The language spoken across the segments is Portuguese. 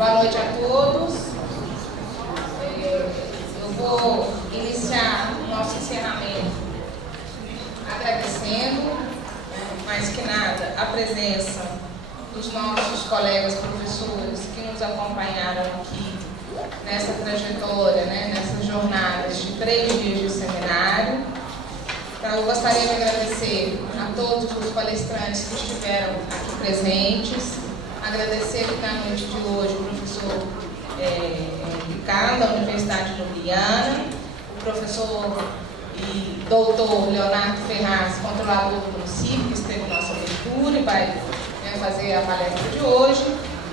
Boa noite a todos. Eu vou iniciar o nosso encerramento agradecendo, mais que nada, a presença dos nossos colegas professores que nos acompanharam aqui nessa trajetória, nessas jornadas de 3 dias de seminário. Então, eu gostaria de agradecer a todos os palestrantes que estiveram aqui presentes, agradecer na noite de hoje o professor Ricardo, da Universidade de Ljubljana, o professor e doutor Leonardo Ferraz, controlador do município, que esteve na nossa abertura e vai fazer a palestra de hoje,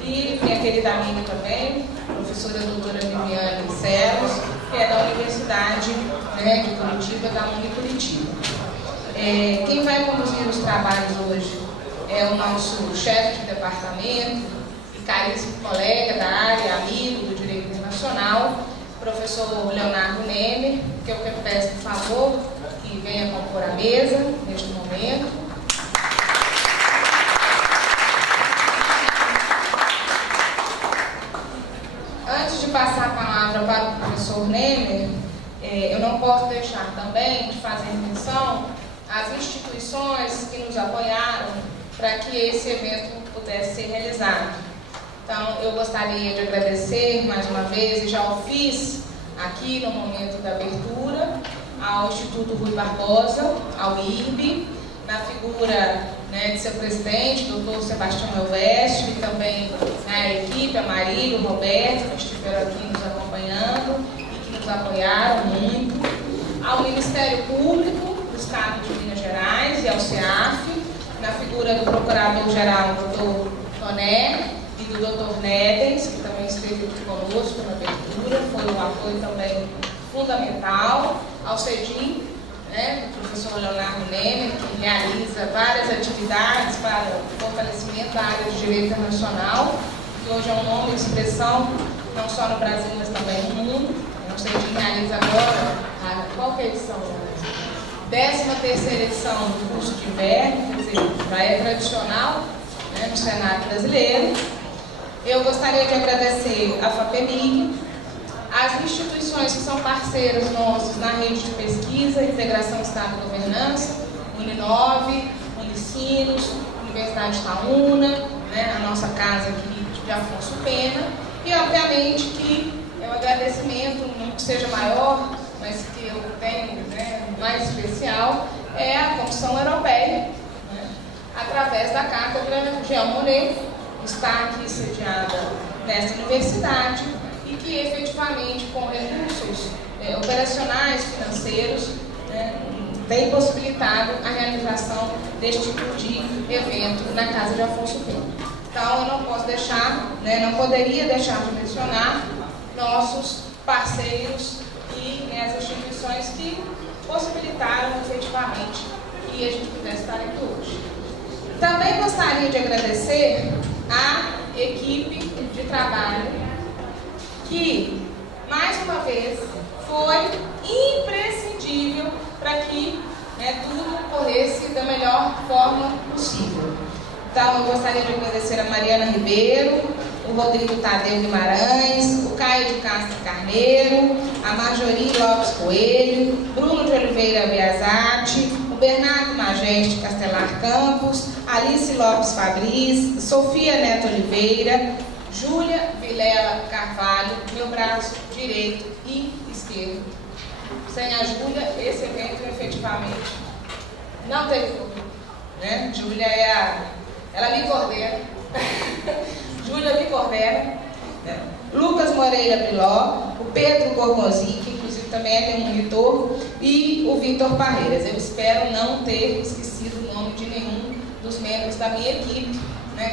e minha querida amiga também, professora doutora Viviane Celos, que é da Universidade de Curitiba, da Curitiba. Quem vai conduzir os trabalhos hoje é o nosso chefe de departamento e caríssimo colega da área, amigo do Direito Internacional, professor Leonardo Nemer, que eu peço, por favor, que venha compor a mesa neste momento. Antes de passar a palavra para o professor Nemer, eu não posso deixar também de fazer menção às instituições que nos apoiaram para que esse evento pudesse ser realizado. Então, eu gostaria de agradecer mais uma vez, e já o fiz aqui no momento da abertura, ao Instituto Rui Barbosa, ao IRB, na figura de seu presidente, doutor Sebastião Elvésio, e também a equipe, a Marília, o Roberto, que estiveram aqui nos acompanhando e que nos apoiaram muito, ao Ministério Público do Estado de Minas Gerais e ao CEAF, na figura do Procurador-Geral, doutor Monnet, e do doutor Nedens, que também esteve aqui conosco na abertura, foi um apoio também fundamental, ao CEDIM, do professor Leonardo Nemer, que realiza várias atividades para o fortalecimento da área de direito internacional, que hoje é um nome de expressão, não só no Brasil, mas também no mundo. O CEDIM realiza agora, qual que é a edição? 13ª edição do curso de inverno, quer dizer, já é tradicional no cenário brasileiro. Eu gostaria de agradecer a FAPEMIG, as instituições que são parceiras nossos na rede de pesquisa, integração Estado e governança, Uninove, Unicinos, Universidade Itaúna, a nossa casa aqui de Afonso Pena, e obviamente que é um agradecimento, não que seja maior, mas que eu tenho mais especial, é a Comissão Europeia, através da Cátedra Monnet, que está aqui sediada nessa universidade e que efetivamente, com recursos operacionais, financeiros, tem possibilitado a realização deste tipo de evento na Casa de Afonso Pena. Então, eu não posso deixar, não poderia deixar de mencionar nossos parceiros e as instituições que possibilitaram efetivamente que a gente pudesse estar aqui hoje. Também gostaria de agradecer à equipe de trabalho que, mais uma vez, foi imprescindível para que tudo corresse da melhor forma possível. Então, eu gostaria de agradecer a Mariana Ribeiro, o Rodrigo Tadeu Guimarães, o Caio de Castro Carneiro, a Marjorie Lopes Coelho, Bruno de Oliveira Biasati, o Bernardo Mageste Castelar Campos, Alice Lopes Fabris, Sofia Neto Oliveira, Júlia Vilela Carvalho, meu braço direito e esquerdo. Sem a Júlia, esse evento efetivamente não teve futuro. Júlia ela me coordena. Júlia me coordena. Lucas Moreira Biló, o Pedro Gorgonzi, que inclusive também é meu monitor, e o Vitor Parreiras. Eu espero não ter esquecido o nome de nenhum dos membros da minha equipe.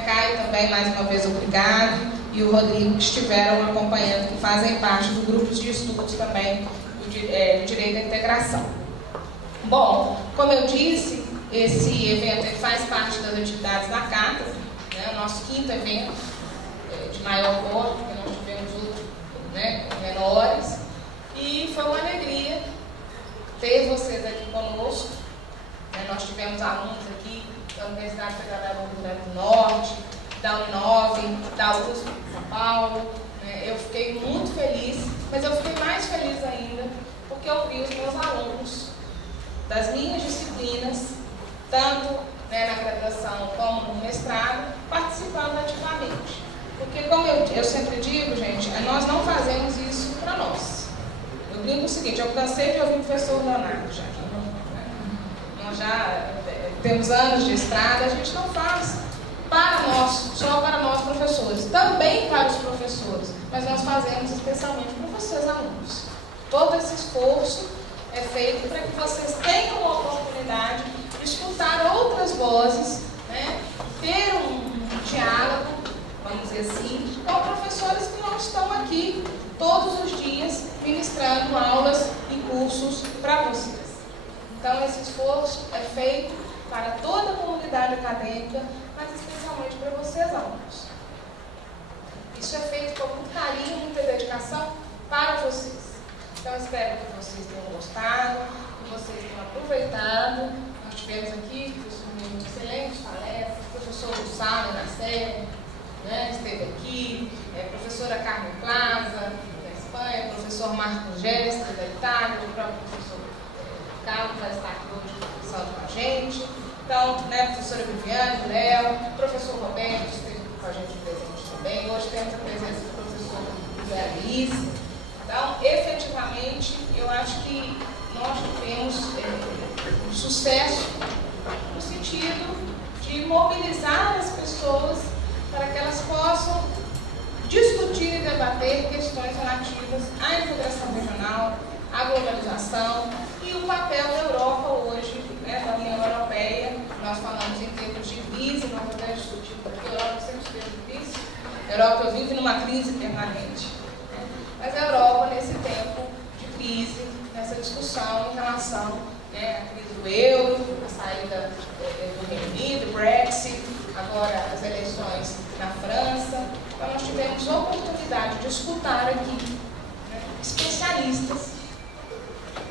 Caio também, mais uma vez, obrigado, e o Rodrigo, que estiveram acompanhando, que fazem parte do grupo de estudos também do Direito à Integração. Bom, como eu disse, esse evento faz parte das atividades da Cátedra, o nosso 5º evento, de maior porte, porque nós tivemos outros menores, e foi uma alegria ter vocês aqui conosco. Nós tivemos alunos aqui da Universidade Federal do Rio Grande do Norte, da Uninove, da UFMG, São Paulo, né? Eu fiquei muito feliz, mas eu fiquei mais feliz ainda porque eu vi os meus alunos das minhas disciplinas, tanto, né, na graduação como no mestrado, participando ativamente. Porque, como eu sempre digo, gente, nós não fazemos isso para nós. Eu brinco o seguinte, eu cansei de ouvir o professor Leonardo já. Nós já temos anos de estrada, a gente não faz para nós, só para nós professores, também para os professores, mas nós fazemos especialmente para vocês alunos. Todo esse esforço é feito para que vocês tenham a oportunidade de escutar outras vozes, né? Ter um diálogo, vamos dizer assim, com professores que não estão aqui todos os dias ministrando aulas e cursos para vocês. Então, esse esforço é feito para toda a comunidade acadêmica, mas especialmente para vocês, alunos. Isso é feito com muito carinho, muita dedicação para vocês. Então, espero que vocês tenham gostado, que vocês tenham aproveitado. Nós tivemos aqui, professor, excelentes palestras, o professor Luciano na série, né, esteve aqui, professora Carmen Plaza, da Espanha, professor Marcos Gestre, da Itália, o próprio professor Carlos vai estar aqui hoje conversando com a gente. Então, né, professora Viviane, Léo, professor Roberto esteve com a gente presente também. Hoje temos a presença do professor José Alice. Então, efetivamente, eu acho que nós tivemos um sucesso no sentido de mobilizar as pessoas para que elas possam discutir e debater questões relativas à integração regional, à globalização e o papel da Europa hoje, né, da União Europeia. Nós falamos em termos de crise, nós vamos discutir porque a Europa sempre esteve em crise. A Europa vive numa crise permanente. Né? Mas a Europa, nesse tempo de crise, nessa discussão em relação, né, à crise do euro, a saída do Reino Unido, o Brexit, agora as eleições na França. Então, nós tivemos a oportunidade de escutar aqui, né, especialistas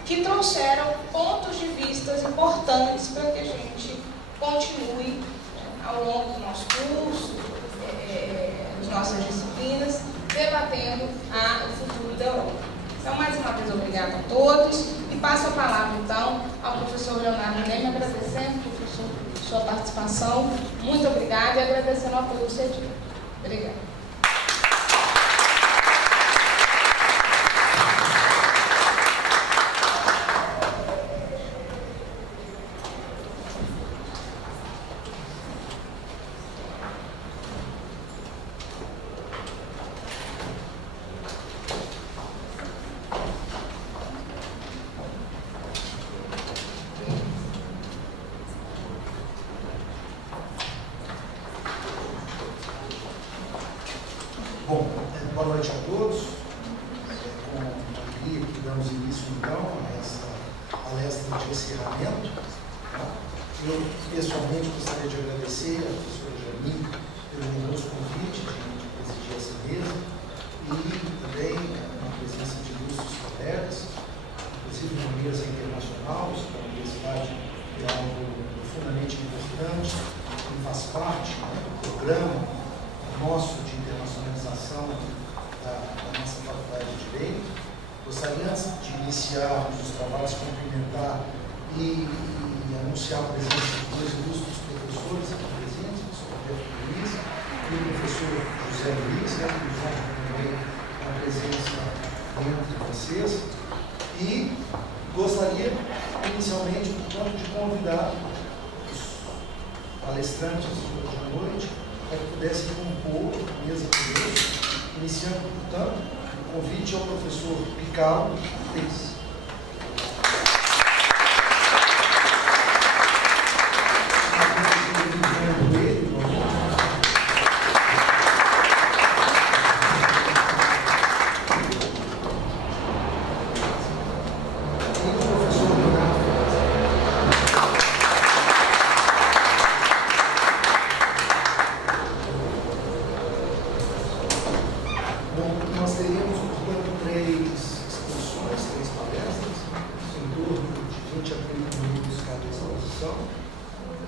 que trouxeram pontos de vista importantes para que a gente continue, né, ao longo do nosso curso, das nossas disciplinas, debatendo o futuro da Europa. Então, mais uma vez, obrigada a todos e passo a palavra, então, ao professor Leonardo Leme, agradecendo, professor, sua participação. Muito obrigada e agradecendo o apoio cedido. Obrigada. Bom, boa noite a todos. Com alegria que damos início, então, a essa palestra de encerramento. Eu, pessoalmente, gostaria de agradecer à professora Jamil pelo generoso convite de presidir essa mesa e também a presença de ilustres colegas, inclusive uma mesa internacional. A universidade é algo profundamente importante e faz parte, né, do programa nosso de internacionalização da nossa faculdade de Direito. Gostaria, antes de iniciarmos os trabalhos, cumprimentar e anunciar a presença de dois ilustres professores aqui presentes, o professor Roberto Luiz e o professor José Luiz, que vão também a presença entre vocês. E gostaria, inicialmente, portanto, de convidar os palestrantes de hoje à noite para que pudessem compor a mesa conosco, iniciando, portanto, o convite ao professor Ricardo Reis.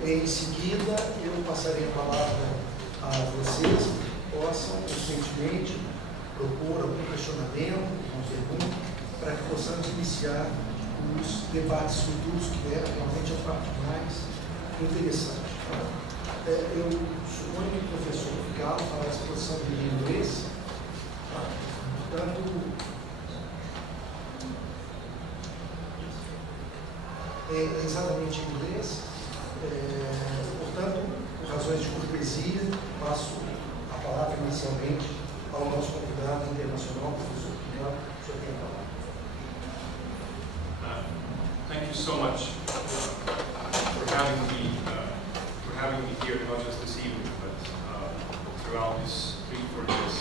Em seguida, eu passarei a palavra a vocês que possam conscientemente propor algum questionamento, uma pergunta, para que possamos iniciar os debates futuros, que é realmente a parte mais interessante. Eu suponho que o professor Ricardo fará a exposição em inglês, portanto, é exatamente em inglês, portanto, por razões de cortesia, passo a palavra inicialmente ao nosso convidado internacional, professor Ricardo. O senhor tem a palavra. Thank you so much for having me here, not just this evening, but throughout these 3-4 days.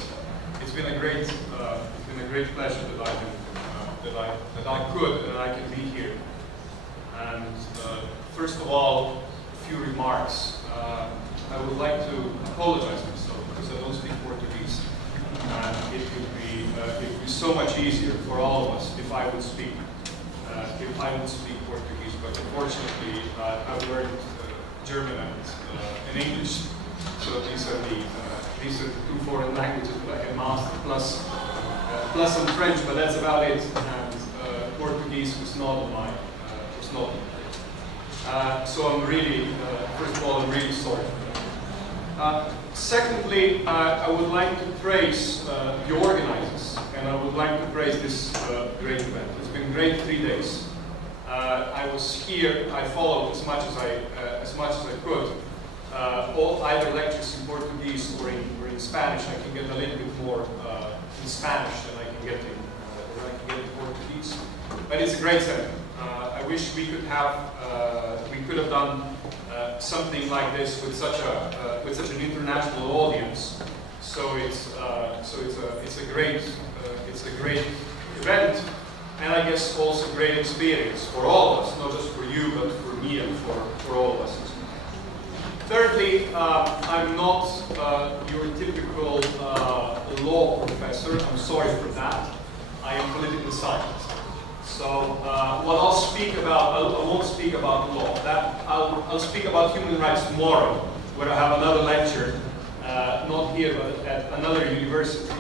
It's been a great pleasure that I can be here. And first of all, a few remarks. I would like to apologize myself because I don't speak Portuguese. It would be so much easier for all of us if I would speak Portuguese. But unfortunately, I've learned German and English. So these are the two foreign languages that I can master, plus some French, but that's about it. And Portuguese was not on my so I'm really, first of all, I'm really sorry for that. Secondly, I would like to praise the organizers, and I would like to praise this great event. It's been great 3 days. I was here. I followed as much as I could. Either lectures in Portuguese or in Spanish. I can get a little bit more in Spanish than I can get in Portuguese. But it's a great event. I wish we could have done something like this with such an international audience. So it's a great event, and I guess also great experience for all of us, not just for you, but for me and for all of us. Thirdly, I'm not your typical law professor. I'm sorry for that. I am political scientist. So what I'll speak about, I won't speak about law. I'll speak about human rights tomorrow, where I have another lecture, not here, but at another university.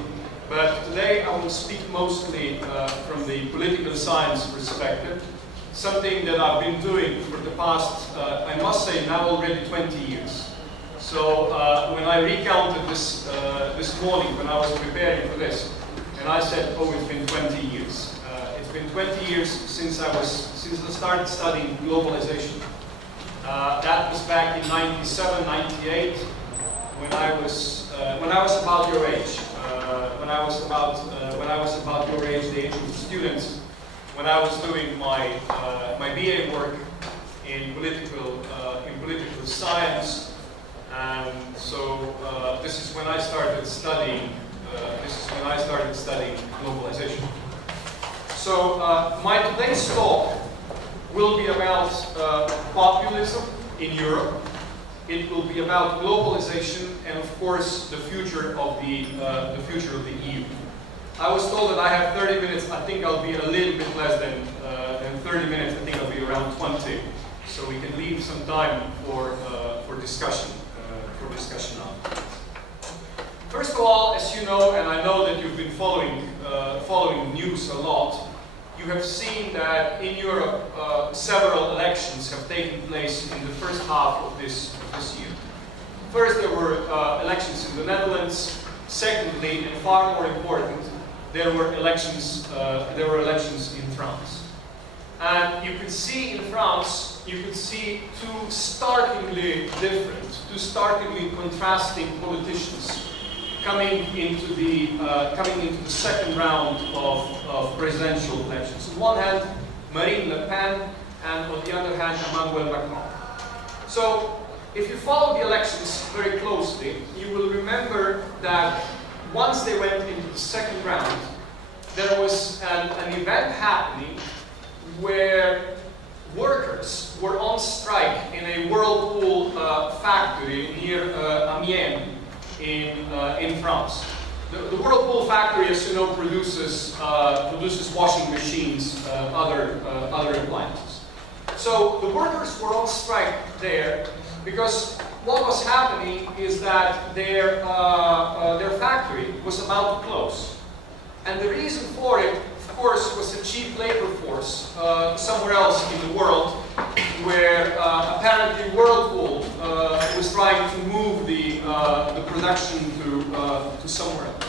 But today I will speak mostly from the political science perspective, something that I've been doing for the past, I must say, now already 20 years. So when I recounted this morning, when I was preparing for this, and I said, oh, it's been 20 years. It's been 20 years since I started studying globalization. That was back in 97, 98, when I was about your age. When I was about your age, the age of students, when I was doing my BA work in political science, and so this is when I started studying. Globalization. So my today's talk will be about populism in Europe. It will be about globalization and, of course, the future of the EU. I was told that I have 30 minutes. I think I'll be a little bit less than 30 minutes. I think I'll be around 20, so we can leave some time for discussion. Now. First of all, as you know, and I know that you've been following news a lot, you have seen that in Europe several elections have taken place in the first half of this year. First, there were elections in the Netherlands. Secondly, and far more important, there were elections in France. And you could see in France, two startlingly different, two startlingly contrasting politicians coming into the second round of presidential elections. On one hand, Marine Le Pen, and on the other hand, Emmanuel Macron. So, if you follow the elections very closely, you will remember that once they went into the second round, there was an event happening where workers were on strike in a Whirlpool factory near Amiens in France. The Whirlpool factory, as you know, produces washing machines, other appliances. So the workers were on strike there because what was happening is that their factory was about to close. And the reason for it, of course, was a cheap labor force somewhere else in the world, where apparently Whirlpool was trying to move the production to somewhere else.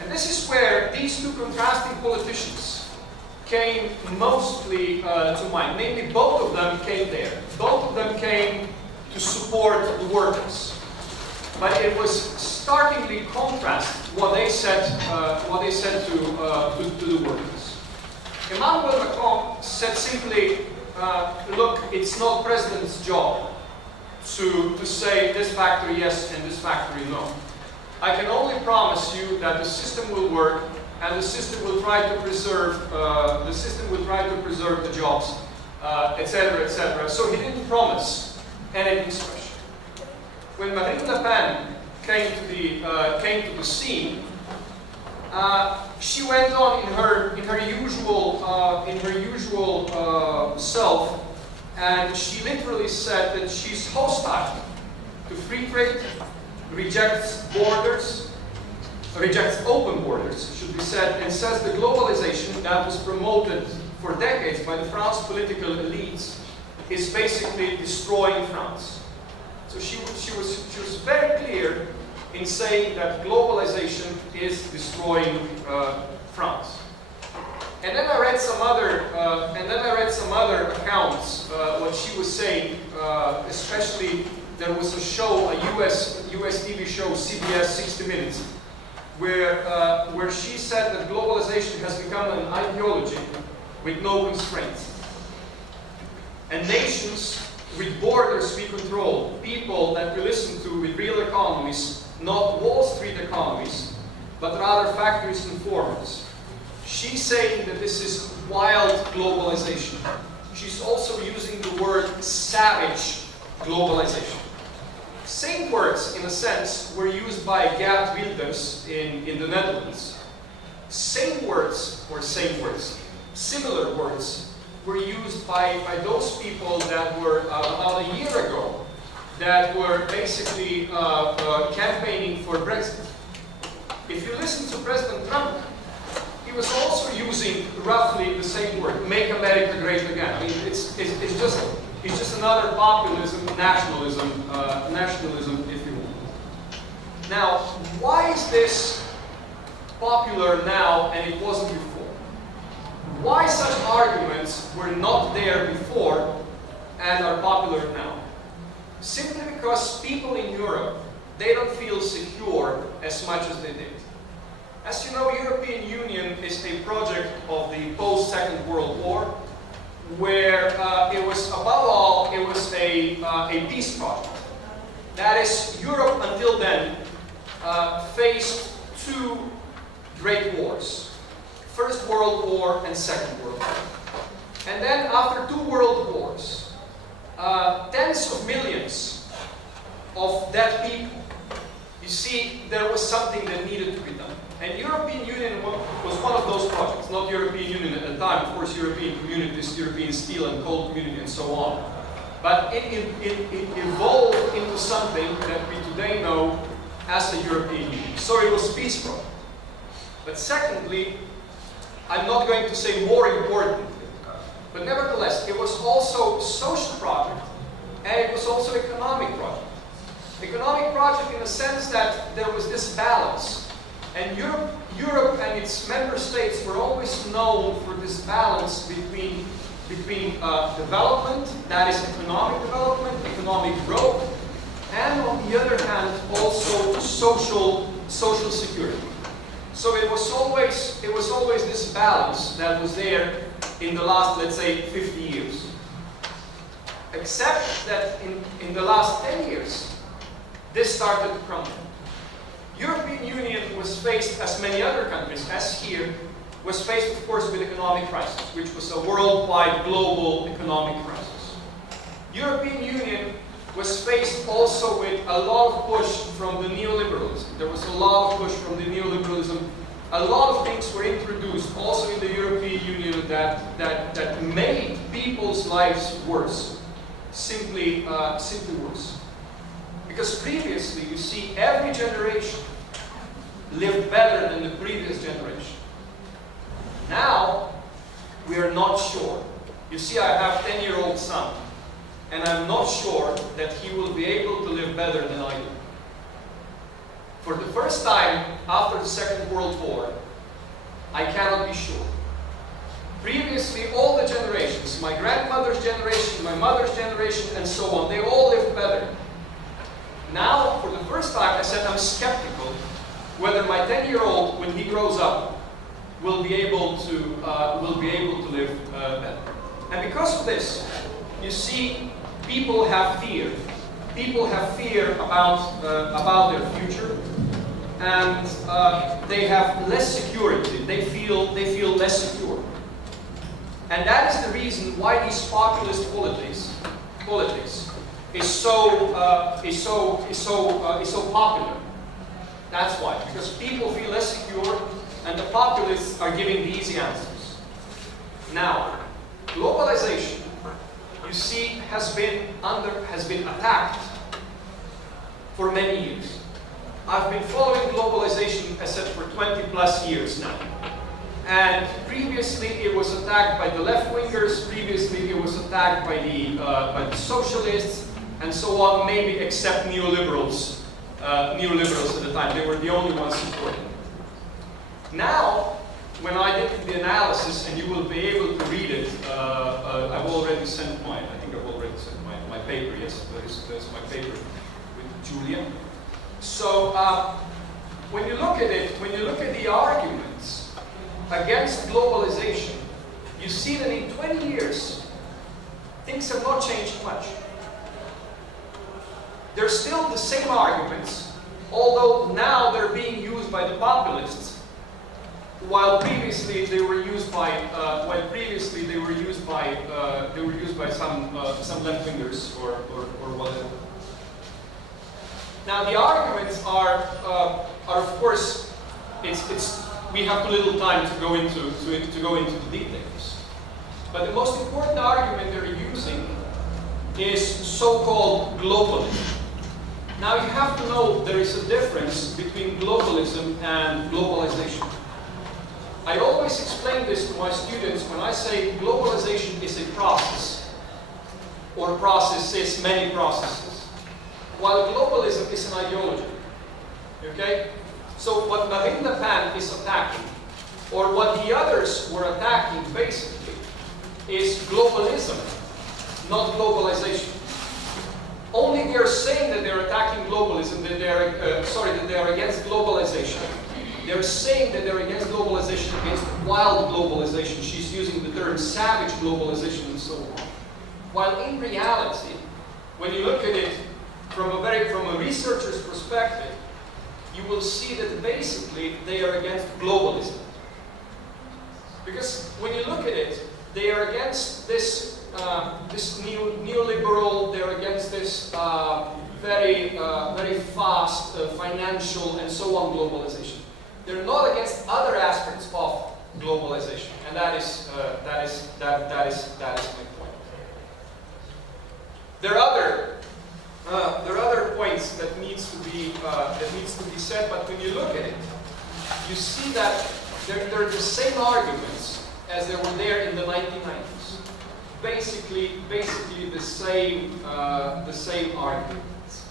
And this is where these two contrasting politicians came mostly to mind. Namely, both of them came there. Both of them came to support the workers. But it was starkly contrast what they said to the workers. Emmanuel Macron said simply, look, it's not president's job to say this factory yes and this factory no. I can only promise you that the system will work and the system will try to preserve the jobs, etc., etc. So he didn't promise anything special. When Marine Le Pen came to the scene, she went on in her usual self, and she literally said that she's hostile to free trade, rejects open borders, should be said, and says the globalization that was promoted for decades by the French political elites is basically destroying France. So she was very clear in saying that globalization is destroying France. And then I read some other accounts. What she was saying, especially there was a show, a U.S. TV show, CBS 60 Minutes, where she said that globalization has become an ideology with no constraints, and nations with borders we control, people that we listen to with real economies, not Wall Street economies, but rather factories and formers. She's saying that this is wild globalization. She's also using the word savage globalization. Same words, in a sense, were used by Geert Wilders in the Netherlands. Similar words were used by those people that were about a year ago that were basically campaigning for Brexit. If you listen to President Trump, he was also using roughly the same word, make America great again. I mean, it's just another populism, nationalism, if you want. Now, why is this popular now and it wasn't before? Why such arguments were not there before and are popular now? Simply because people in Europe, they don't feel secure as much as they did. As you know, European Union is a project of the post-Second World War, where it was, above all, it was a peace project. That is, Europe until then faced two great wars. First World War and Second World War. And then after two world wars, tens of millions of dead people, you see, there was something that needed to be done. And European Union was one of those projects, not European Union at the time, of course European Communities, European Steel and Coal Community and so on. But it evolved into something that we today know as the European Union. So it was a peace project. But secondly, I'm not going to say more importantly, but nevertheless, it was also a social project and it was also an economic project. Economic project in the sense that there was this balance. And Europe and its member states were always known for this balance between development, that is economic development, economic growth, and on the other hand, also social security. So it was always this balance that was there in the last, let's say, 50 years. Except that in the last 10 years, this started to crumble. European Union was faced, as many other countries, as here, was faced, of course, with economic crisis, which was a worldwide, global economic crisis. European Union was faced also with a lot of push from the neoliberalism. There was a lot of push from the neoliberalism. A lot of things were introduced also in the European Union that made people's lives worse, simply worse. Because previously, you see, every generation lived better than the previous generation. Now, we are not sure. You see, I have a 10-year-old son, and I'm not sure that he will be able to live better than I do. For the first time after the Second World War, I cannot be sure. Previously, all the generations, my grandmother's generation, my mother's generation, and so on, they all lived better. Now, for the first time, I said I'm skeptical whether my 10-year-old, when he grows up, will be able to live better. And because of this, you see, people have fear. People have fear about their future, and they have less security. They feel less secure. And that is the reason why these populist politics is so popular. That's why, because people feel less secure, and the populists are giving the easy answers. Now, globalization, you see, has been attacked for many years. I've been following globalization, as said, for 20 plus years now. And previously it was attacked by the left-wingers, previously it was attacked by the socialists, and so on, maybe except neoliberals at the time. They were the only ones supporting it. Now, when I did the analysis, and you will be able to read it, I've already sent my paper, yes, there's my paper with Julia. So, when you look at it, when you look at the arguments against globalization, you see that in 20 years, things have not changed much. They're still the same arguments, although now they're being used by the populists, while previously they were used by some left-wingers or whatever. Now the arguments are of course, we have too little time to go into the details. But the most important argument they're using is so-called globalism. Now you have to know there is a difference between globalism and globalization. I always explain this to my students when I say globalization is a process, or processes, many processes, while globalism is an ideology. Okay? So what Marine Le Pen is attacking, or what the others were attacking basically, is globalism, not globalization. Only they are saying that they're attacking globalism, that they are against globalization. They're saying that they're against globalization, against wild globalization. She's using the term savage globalization and so on. While in reality, when you look at it from a researcher's perspective, you will see that basically they are against globalism. Because when you look at it, they are against this neoliberal, they're against this very fast financial and so on globalization. They're not against other aspects of globalization, and that is my point. There are other points that needs to be said, but when you look at it, you see that they're the same arguments as they were there in the 1990s. Basically the same arguments.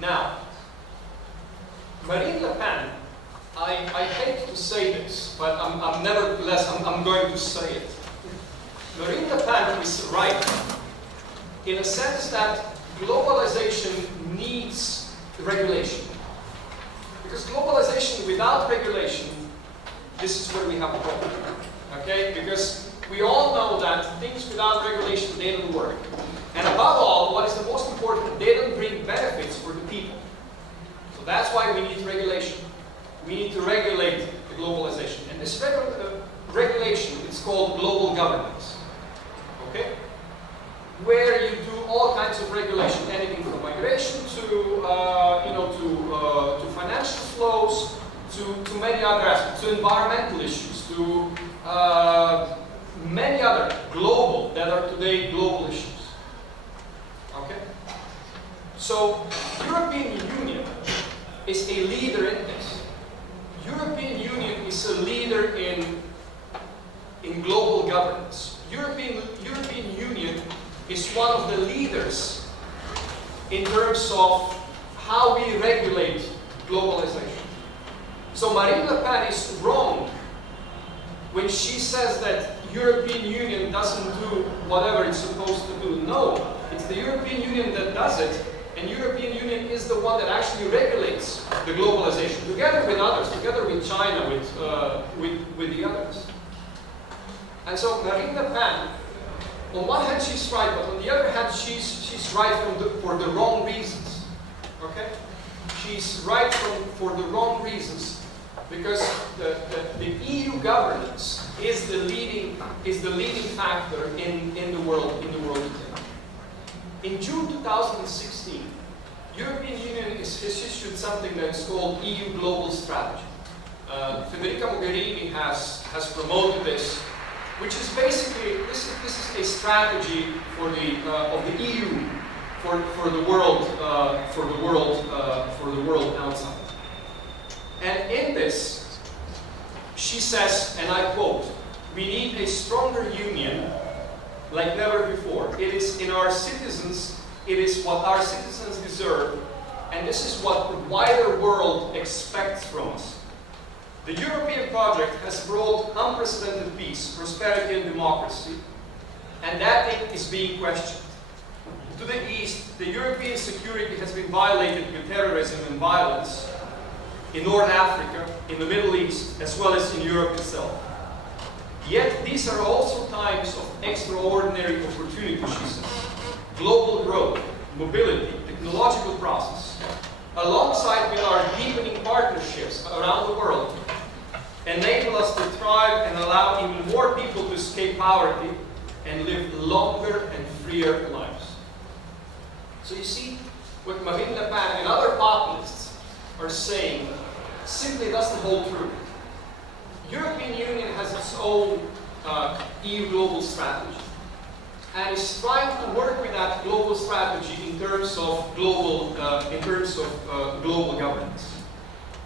Now, Marine Le Pen, I hate to say this, but nevertheless I'm going to say it. Marine Le Pen is right in a sense that globalization needs regulation. Because globalization without regulation, this is where we have a problem. Okay? Because we all know that things without regulation, they don't work. And above all, what is the most important, they don't bring benefits for the people. So that's why we need regulation. We need to regulate the globalization. And this regulation, it's called global governance. Okay? Where you do all kinds of regulation, anything from migration to financial flows, to many other aspects, to environmental issues, to many other global, that are today global issues. Okay? So, European Union is a leader in this. So Marine Le Pen is wrong when she says that European Union doesn't do whatever it's supposed to do. No, it's the European Union that does it, and European Union is the one that actually regulates the globalization, together with others, together with China, with the others. And so Marine Le Pen, on one hand she's right, but on the other hand she's right for the wrong reasons. Okay? She's right for the wrong reasons, because the EU governance is the leading factor in the world today. In June 2016, European Union has issued something that is called EU Global Strategy. Federica Mogherini has promoted this, which is basically this is a strategy for of the EU for the world outside. And in this, she says, and I quote, "We need a stronger union like never before. It is in our citizens, it is what our citizens deserve, and this is what the wider world expects from us. The European project has brought unprecedented peace, prosperity, and democracy, and that is being questioned. To the east, the European security has been violated with terrorism and violence in North Africa, in the Middle East, as well as in Europe itself. Yet these are also times of extraordinary opportunity," she says. "Global growth, mobility, technological process, alongside with our deepening partnerships around the world, enable us to thrive and allow even more people to escape poverty and live longer and freer lives." So you see, what Marine Le Pen and other populists are saying simply doesn't hold true. European Union has its own EU global strategy, and is trying to work with that global strategy in terms of global governance.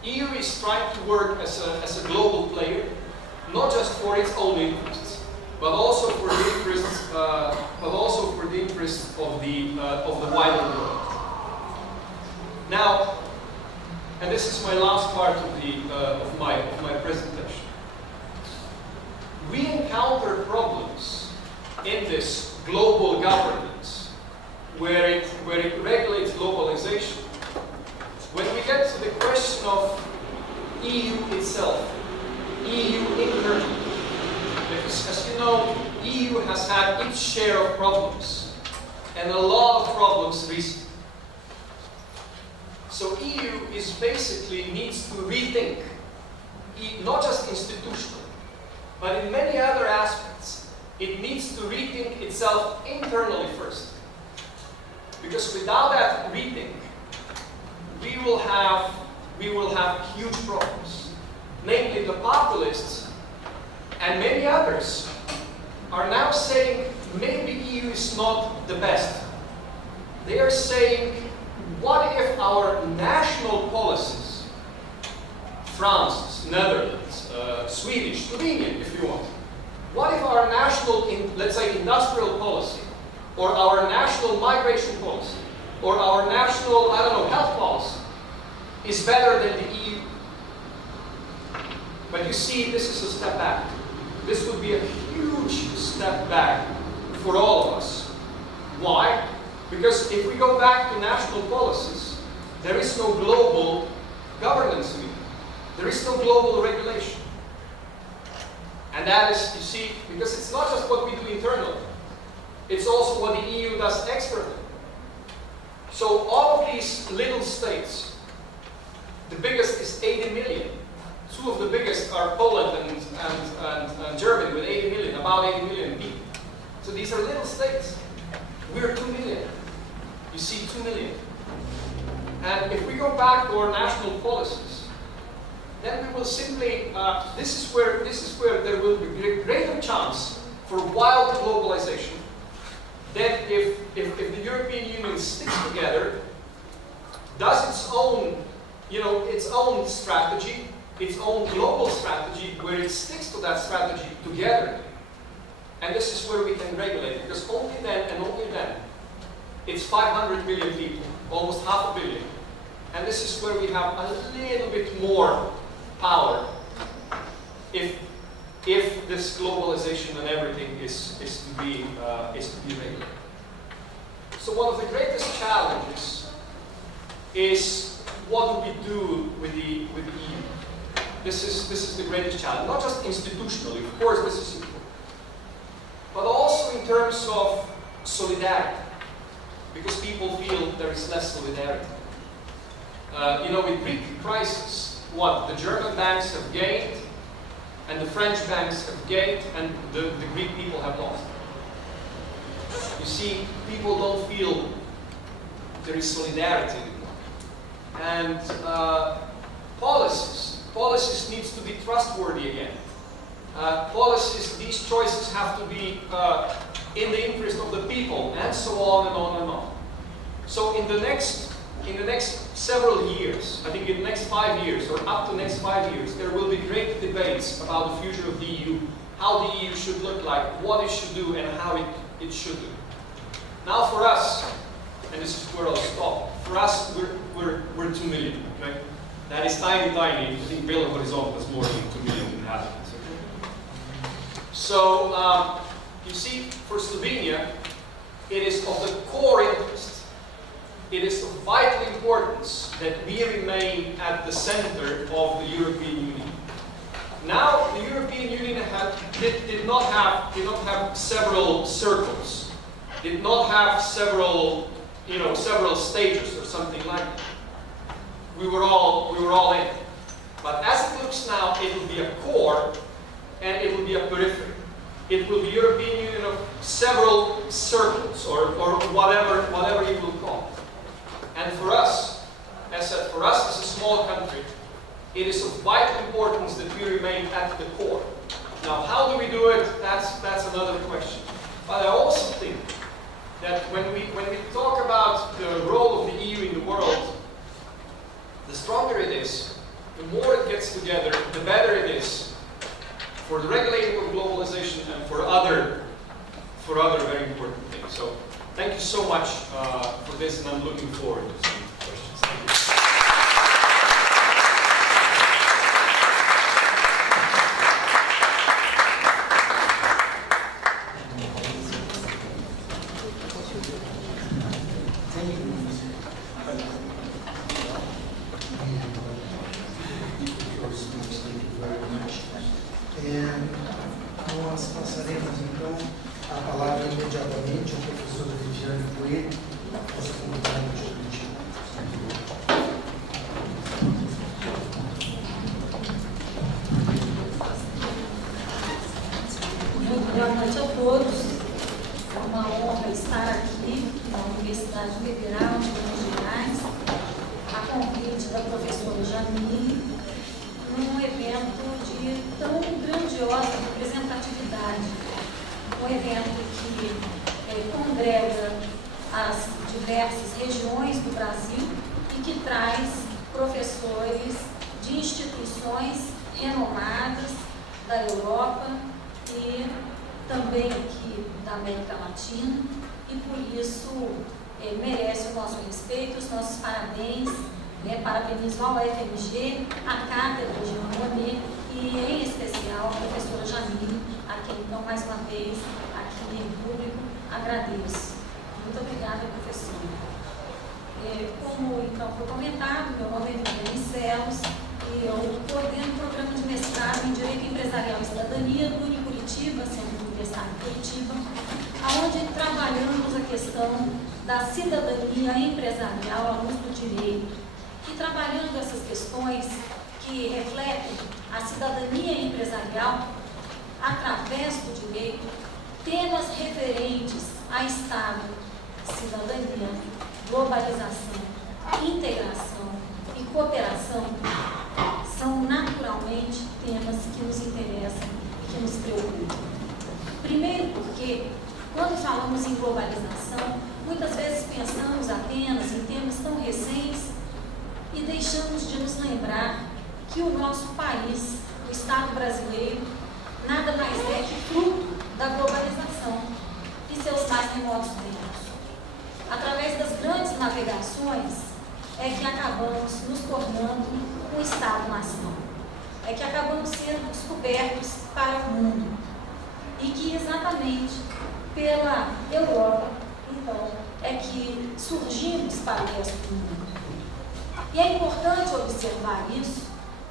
EU is trying to work as a global player, not just for its own interests, but also for the interests of the wider world. Now, and this is my last part of my presentation. We encounter problems in this global governance, where it regulates globalization. When we get to the question of EU itself, EU internally, because as you know, EU has had its share of problems, and a lot of problems recently. So EU is basically needs to rethink, not just institutional, but in many other aspects. It needs to rethink itself internally first. Because without that rethink, we will have huge problems. Namely, the populists and many others are now saying maybe EU is not the best. They are saying, what if our national policies, France, Netherlands, Swedish, Slovenian if you want, what if our national, let's say, industrial policy, or our national migration policy, or our national, health policy, is better than the EU? But you see, this is a step back. This would be a huge step back for all of us. Why? Because if we go back to national policies, there is no global governance anymore. There is no global regulation. And that is, you see, because it's not just what we do internally, it's also what the EU does externally. So all of these little states, the biggest is 80 million. Two of the biggest are Poland and Germany with 80 million, about 80 million people. So these are little states. We're 2 million. You see, 2 million. And if we go back to our national policies, then we will simply, this is where there will be a greater chance for wild globalization than if the European Union sticks together, does its own, its own strategy, its own global strategy, where it sticks to that strategy together. And this is where we can regulate it, because only then and only then, it's 500 million people, almost 500 million. And this is where we have a little bit more power if this globalization and everything is to be made. So one of the greatest challenges is what do we do with the EU? This is the greatest challenge, not just institutionally, of course this is important, but also in terms of solidarity, because people feel there is less solidarity. With Greek crisis, the German banks have gained, and the French banks have gained, and the Greek people have lost. You see, people don't feel there is solidarity anymore. And policies needs to be trustworthy again. These choices have to be in the interest of the people, and so on and on and on. So in the next several years, I think in the next 5 years, or up to the next 5 years, there will be great debates about the future of the EU, how the EU should look like, what it should do, and how it should do. Now for us, and this is where I'll stop, for us, we're 2 million, okay? That is tiny. I think Belo Horizonte has more than 2 million inhabitants, okay? So, you see, for Slovenia, it is of the core interest. It is of vital importance that we remain at the center of the European Union. Now, the European Union did not have several circles, did not have several stages or something like that. We were all in. But as it looks now, it will be a core and it will be a periphery. It will be European Union of several circles or whatever you will call it. And for us, as a small country, it is of vital importance that we remain at the core. Now, how do we do it? That's another question. But I also think that when we talk about the role of the EU in the world, the stronger it is, the more it gets together, the better it is for the regulating of globalization and for other very important things. So thank you so much for this, and I'm looking forward to some questions. Thank you. Nós passaremos então a palavra imediatamente ao professor Viviane Coelho, nossa convidada de hoje. Muito boa noite a todos. É uma honra estar aqui na Universidade Federal de Minas Gerais, a convite da professora Jamile, num evento de tão grandiosa representatividade, um evento que congrega as diversas regiões do Brasil e que traz professores de instituições renomadas da Europa e também aqui da América Latina, e por isso merece o nosso respeito, os nossos parabéns. Parabenizo ao UFMG, a Cátedra de Monnet e, em especial, a professora Jamile, a quem, então, mais uma vez, aqui em público, agradeço. Muito obrigada, professora. Como, então, foi comentado, meu nome é Viviane Celos e eu coordeno o programa de mestrado em Direito Empresarial e Cidadania do Curitiba, Centro Universitário de Curitiba, onde trabalhamos a questão da cidadania empresarial à luz do direito. E trabalhando essas questões que refletem a cidadania empresarial através do direito, temas referentes a Estado, cidadania, globalização, integração e cooperação são naturalmente temas que nos interessam e que nos preocupam. Primeiro porque, quando falamos em globalização, muitas vezes pensamos apenas em temas tão recentes e deixamos de nos lembrar que o nosso país, o Estado brasileiro, nada mais é que fruto da globalização e seus mais remotos tempos. Através das grandes navegações é que acabamos nos tornando um Estado-nação. é que acabamos sendo descobertos para o mundo e que exatamente pela Europa, então, é que surgimos para o resto do mundo. E é importante observar isso,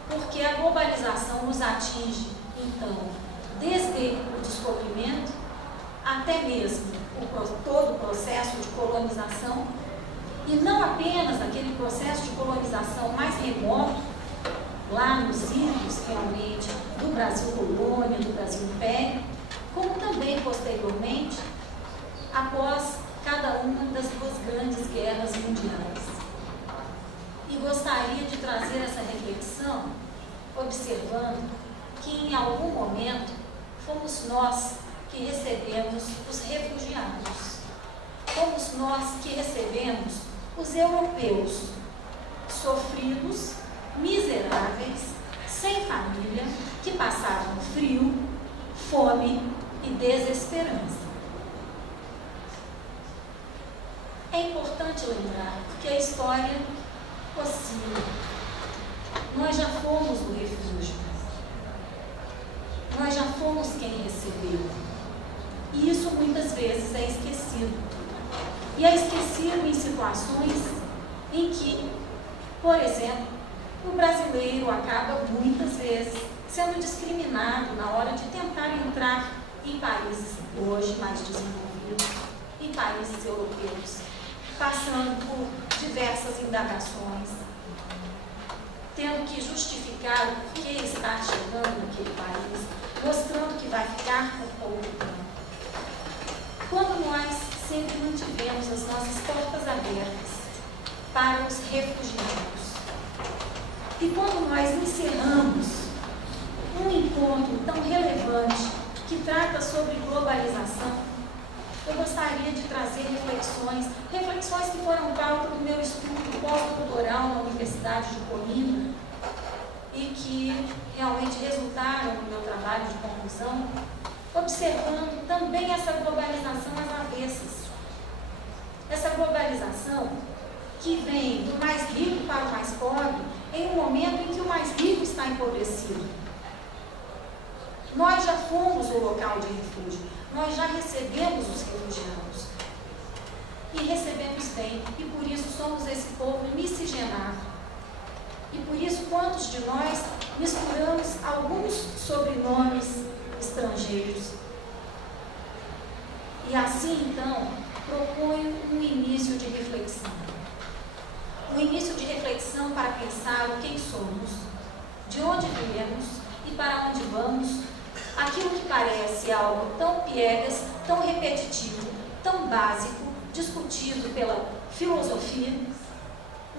porque a globalização nos atinge, então, desde o descobrimento até mesmo todo o processo de colonização, e não apenas aquele processo de colonização mais remoto, lá nos idos realmente do Brasil colônia, do Brasil império, como também posteriormente, após cada uma das duas grandes guerras mundiais. E gostaria de trazer essa reflexão, observando que em algum momento fomos nós que recebemos os refugiados, fomos nós que recebemos os europeus, sofridos, miseráveis, sem família, que passavam frio, fome e desesperança. É importante lembrar que a história oscila. Nós já fomos o refúgio. Nós já fomos quem recebeu. E isso muitas vezes é esquecido. E é esquecido em situações em que, por exemplo, o brasileiro acaba muitas vezes sendo discriminado na hora de tentar entrar em países hoje mais desenvolvidos, em países europeus, passando por diversas indagações, tendo que justificar o porquê está chegando naquele país, mostrando que vai ficar por pouco tempo. Quando nós sempre mantivemos as nossas portas abertas para os refugiados, e quando nós encerramos um encontro tão relevante que trata sobre globalização, eu gostaria de trazer reflexões que foram pauta do meu estudo pós-doutoral na Universidade de Coimbra e que realmente resultaram no meu trabalho de conclusão, observando também essa globalização às avessas. Essa globalização que vem do mais rico para o mais pobre em um momento em que o mais rico está empobrecido. Nós já fomos o local de refúgio, nós já recebemos os refugiados. E recebemos bem, e por isso somos esse povo miscigenado. E por isso quantos de nós misturamos alguns sobrenomes estrangeiros. E assim, então, proponho um início de reflexão. Um início de reflexão para pensar o quem somos, de onde viemos e para onde vamos, aquilo que parece algo tão piegas, tão repetitivo, tão básico, discutido pela filosofia,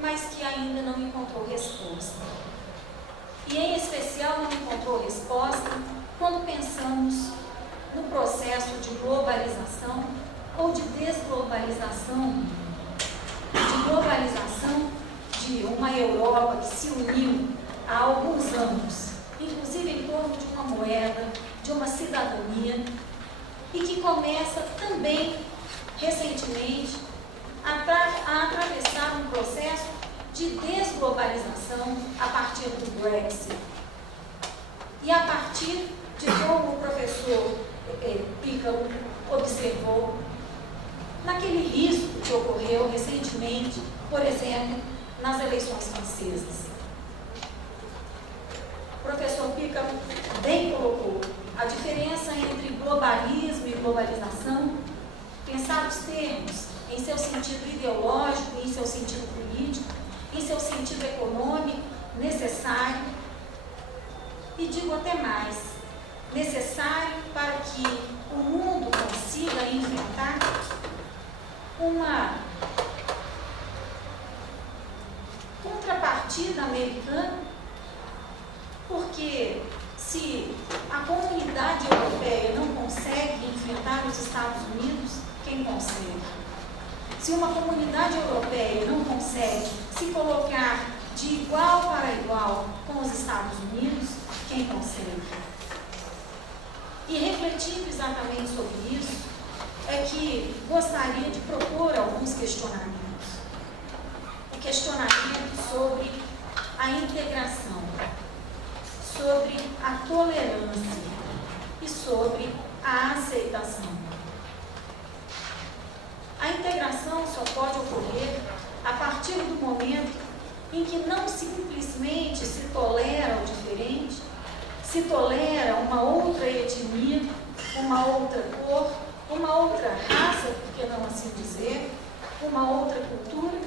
mas que ainda não encontrou resposta. E em especial não encontrou resposta quando pensamos no processo de globalização ou de desglobalização, de uma Europa que se uniu há alguns anos, inclusive em torno de uma moeda, de uma cidadania, e que começa também, recentemente, a atravessar um processo de desglobalização a partir do Brexit. E a partir de como o professor Pícaro observou, naquele risco que ocorreu recentemente, por exemplo, nas eleições francesas. O professor Pícaro bem colocou a diferença entre globalismo e globalização, pensar os termos em seu sentido ideológico, em seu sentido político, em seu sentido econômico, necessário, e digo até mais, necessário para que o mundo consiga enfrentar uma contrapartida americana, porque se a comunidade europeia não consegue enfrentar os Estados Unidos, quem consegue? Se uma comunidade europeia não consegue se colocar de igual para igual com os Estados Unidos, quem consegue? E refletindo exatamente sobre isso, é que gostaria de propor alguns questionamentos. Um questionamento sobre a integração, sobre a tolerância e sobre a aceitação. A integração só pode ocorrer a partir do momento em que não simplesmente se tolera o diferente, se tolera uma outra etnia, uma outra cor, uma outra raça, por que não assim dizer, uma outra cultura,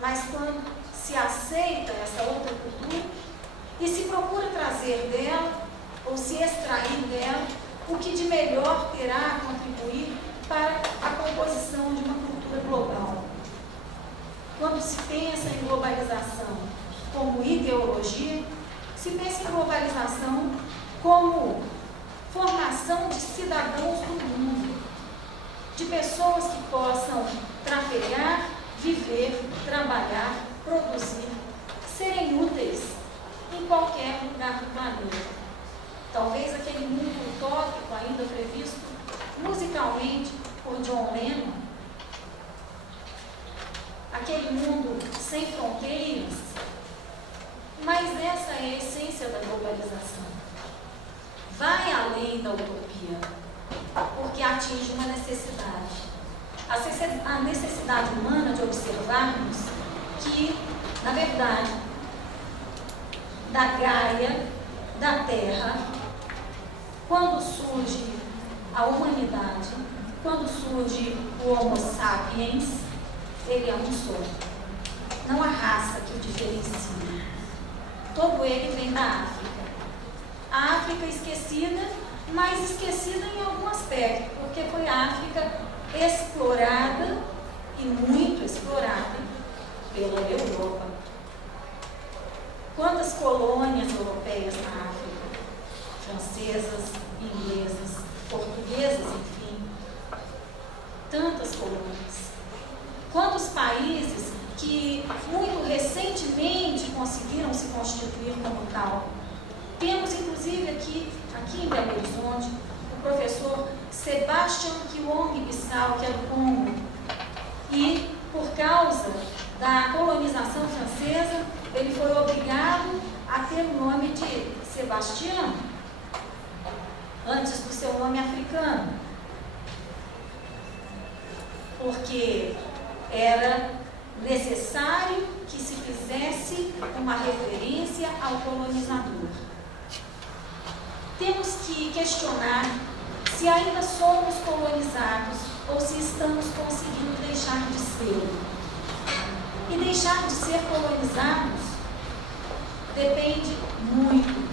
mas quando se aceita essa outra cultura e se procura trazer dela, ou se extrair dela, o que de melhor terá a contribuir para a composição de uma cultura global. Quando se pensa em globalização como ideologia, se pensa em globalização como formação de cidadãos do mundo, de pessoas que possam trafegar, viver, trabalhar, produzir, serem úteis em qualquer lugar do planeta. Talvez aquele mundo utópico ainda previsto musicalmente por John Lennon, aquele mundo sem fronteiras, mas essa é a essência da globalização. Vai além da utopia, porque atinge uma necessidade. A necessidade humana de observarmos que, na verdade, da Gaia, da Terra, quando surge a humanidade, quando surge o Homo sapiens, ele é um só. Não há raça que o diferencie. Todo ele vem da África. A África esquecida, mas esquecida em algum aspecto, porque foi a África explorada e muito explorada pela Europa. Quantas colônias europeias na África? Francesas, inglesas, portuguesas, enfim. Tantas colônias. Quantos países que muito recentemente conseguiram se constituir como tal? Temos, inclusive, aqui em Belo Horizonte, o professor Sebastião Bissau, que é do Congo. E, por causa da colonização francesa, ele foi obrigado a ter o nome de Sebastião, antes do seu nome africano, porque era necessário que se fizesse uma referência ao colonizador. Temos que questionar se ainda somos colonizados ou se estamos conseguindo deixar de ser. E deixar de ser colonizados depende muito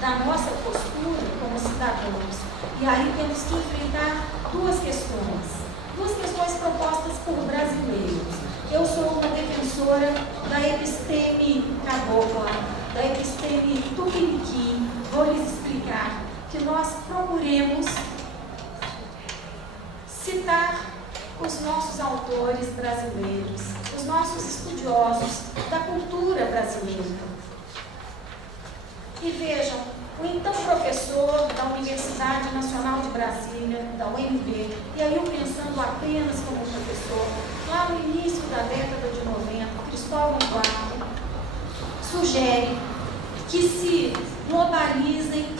da nossa postura como cidadãos. E aí temos que enfrentar duas questões propostas por brasileiros. Eu sou uma defensora da episteme cabocla, da episteme tupiniquim. Vou lhes explicar que nós procuremos citar os nossos autores brasileiros, os nossos estudiosos da cultura brasileira. E vejam, o então professor da Universidade Nacional de Brasília, da UFMG, e aí eu pensando apenas como professor, lá no início da década de 90, Cristóvão Buarque, sugere que se globalizem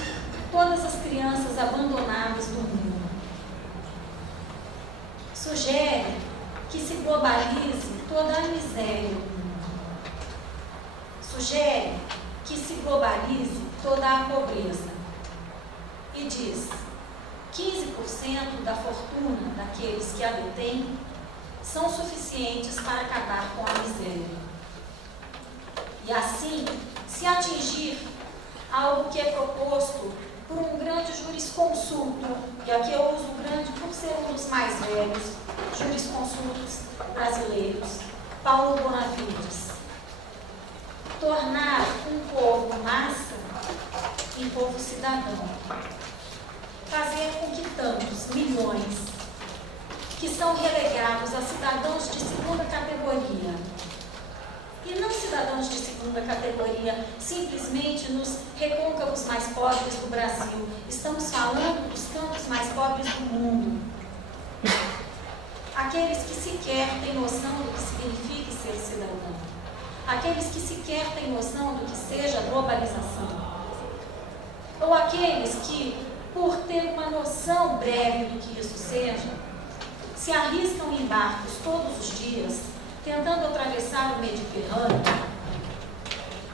todas as crianças abandonadas do mundo. Sugere que se globalize toda a miséria do mundo. Sugere que se globalize toda a pobreza. E diz: 15% da fortuna daqueles que a detêm são suficientes para acabar com a miséria. E assim, se atingir algo que é proposto por um grande jurisconsulto, e aqui eu uso grande por ser um dos mais velhos jurisconsultos brasileiros, Paulo Bonavides, tornar um povo massa em povo cidadão, fazer com que tantos milhões que são relegados a cidadãos de segunda categoria, e não cidadãos de segunda categoria simplesmente nos recôncavos mais pobres do Brasil. Estamos falando dos campos mais pobres do mundo. Aqueles que sequer têm noção do que significa ser cidadão. Aqueles que sequer têm noção do que seja globalização. aqueles que, por ter uma noção breve do que isso seja, se arriscam em barcos todos os dias, tentando atravessar o Mediterrâneo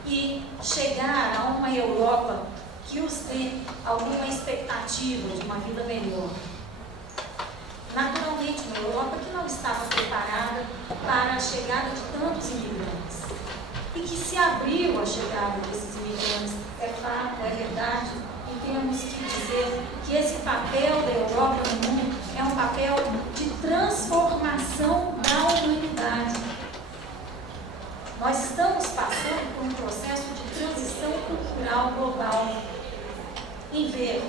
e chegar a uma Europa que os dê alguma expectativa de uma vida melhor. Naturalmente, uma Europa que não estava preparada para a chegada de tantos imigrantes e que se abriu à chegada desses imigrantes. É fato, é verdade, e temos que dizer que esse papel da Europa no mundo é um papel de transformação da humanidade. Nós estamos passando por um processo de transição cultural global, em ver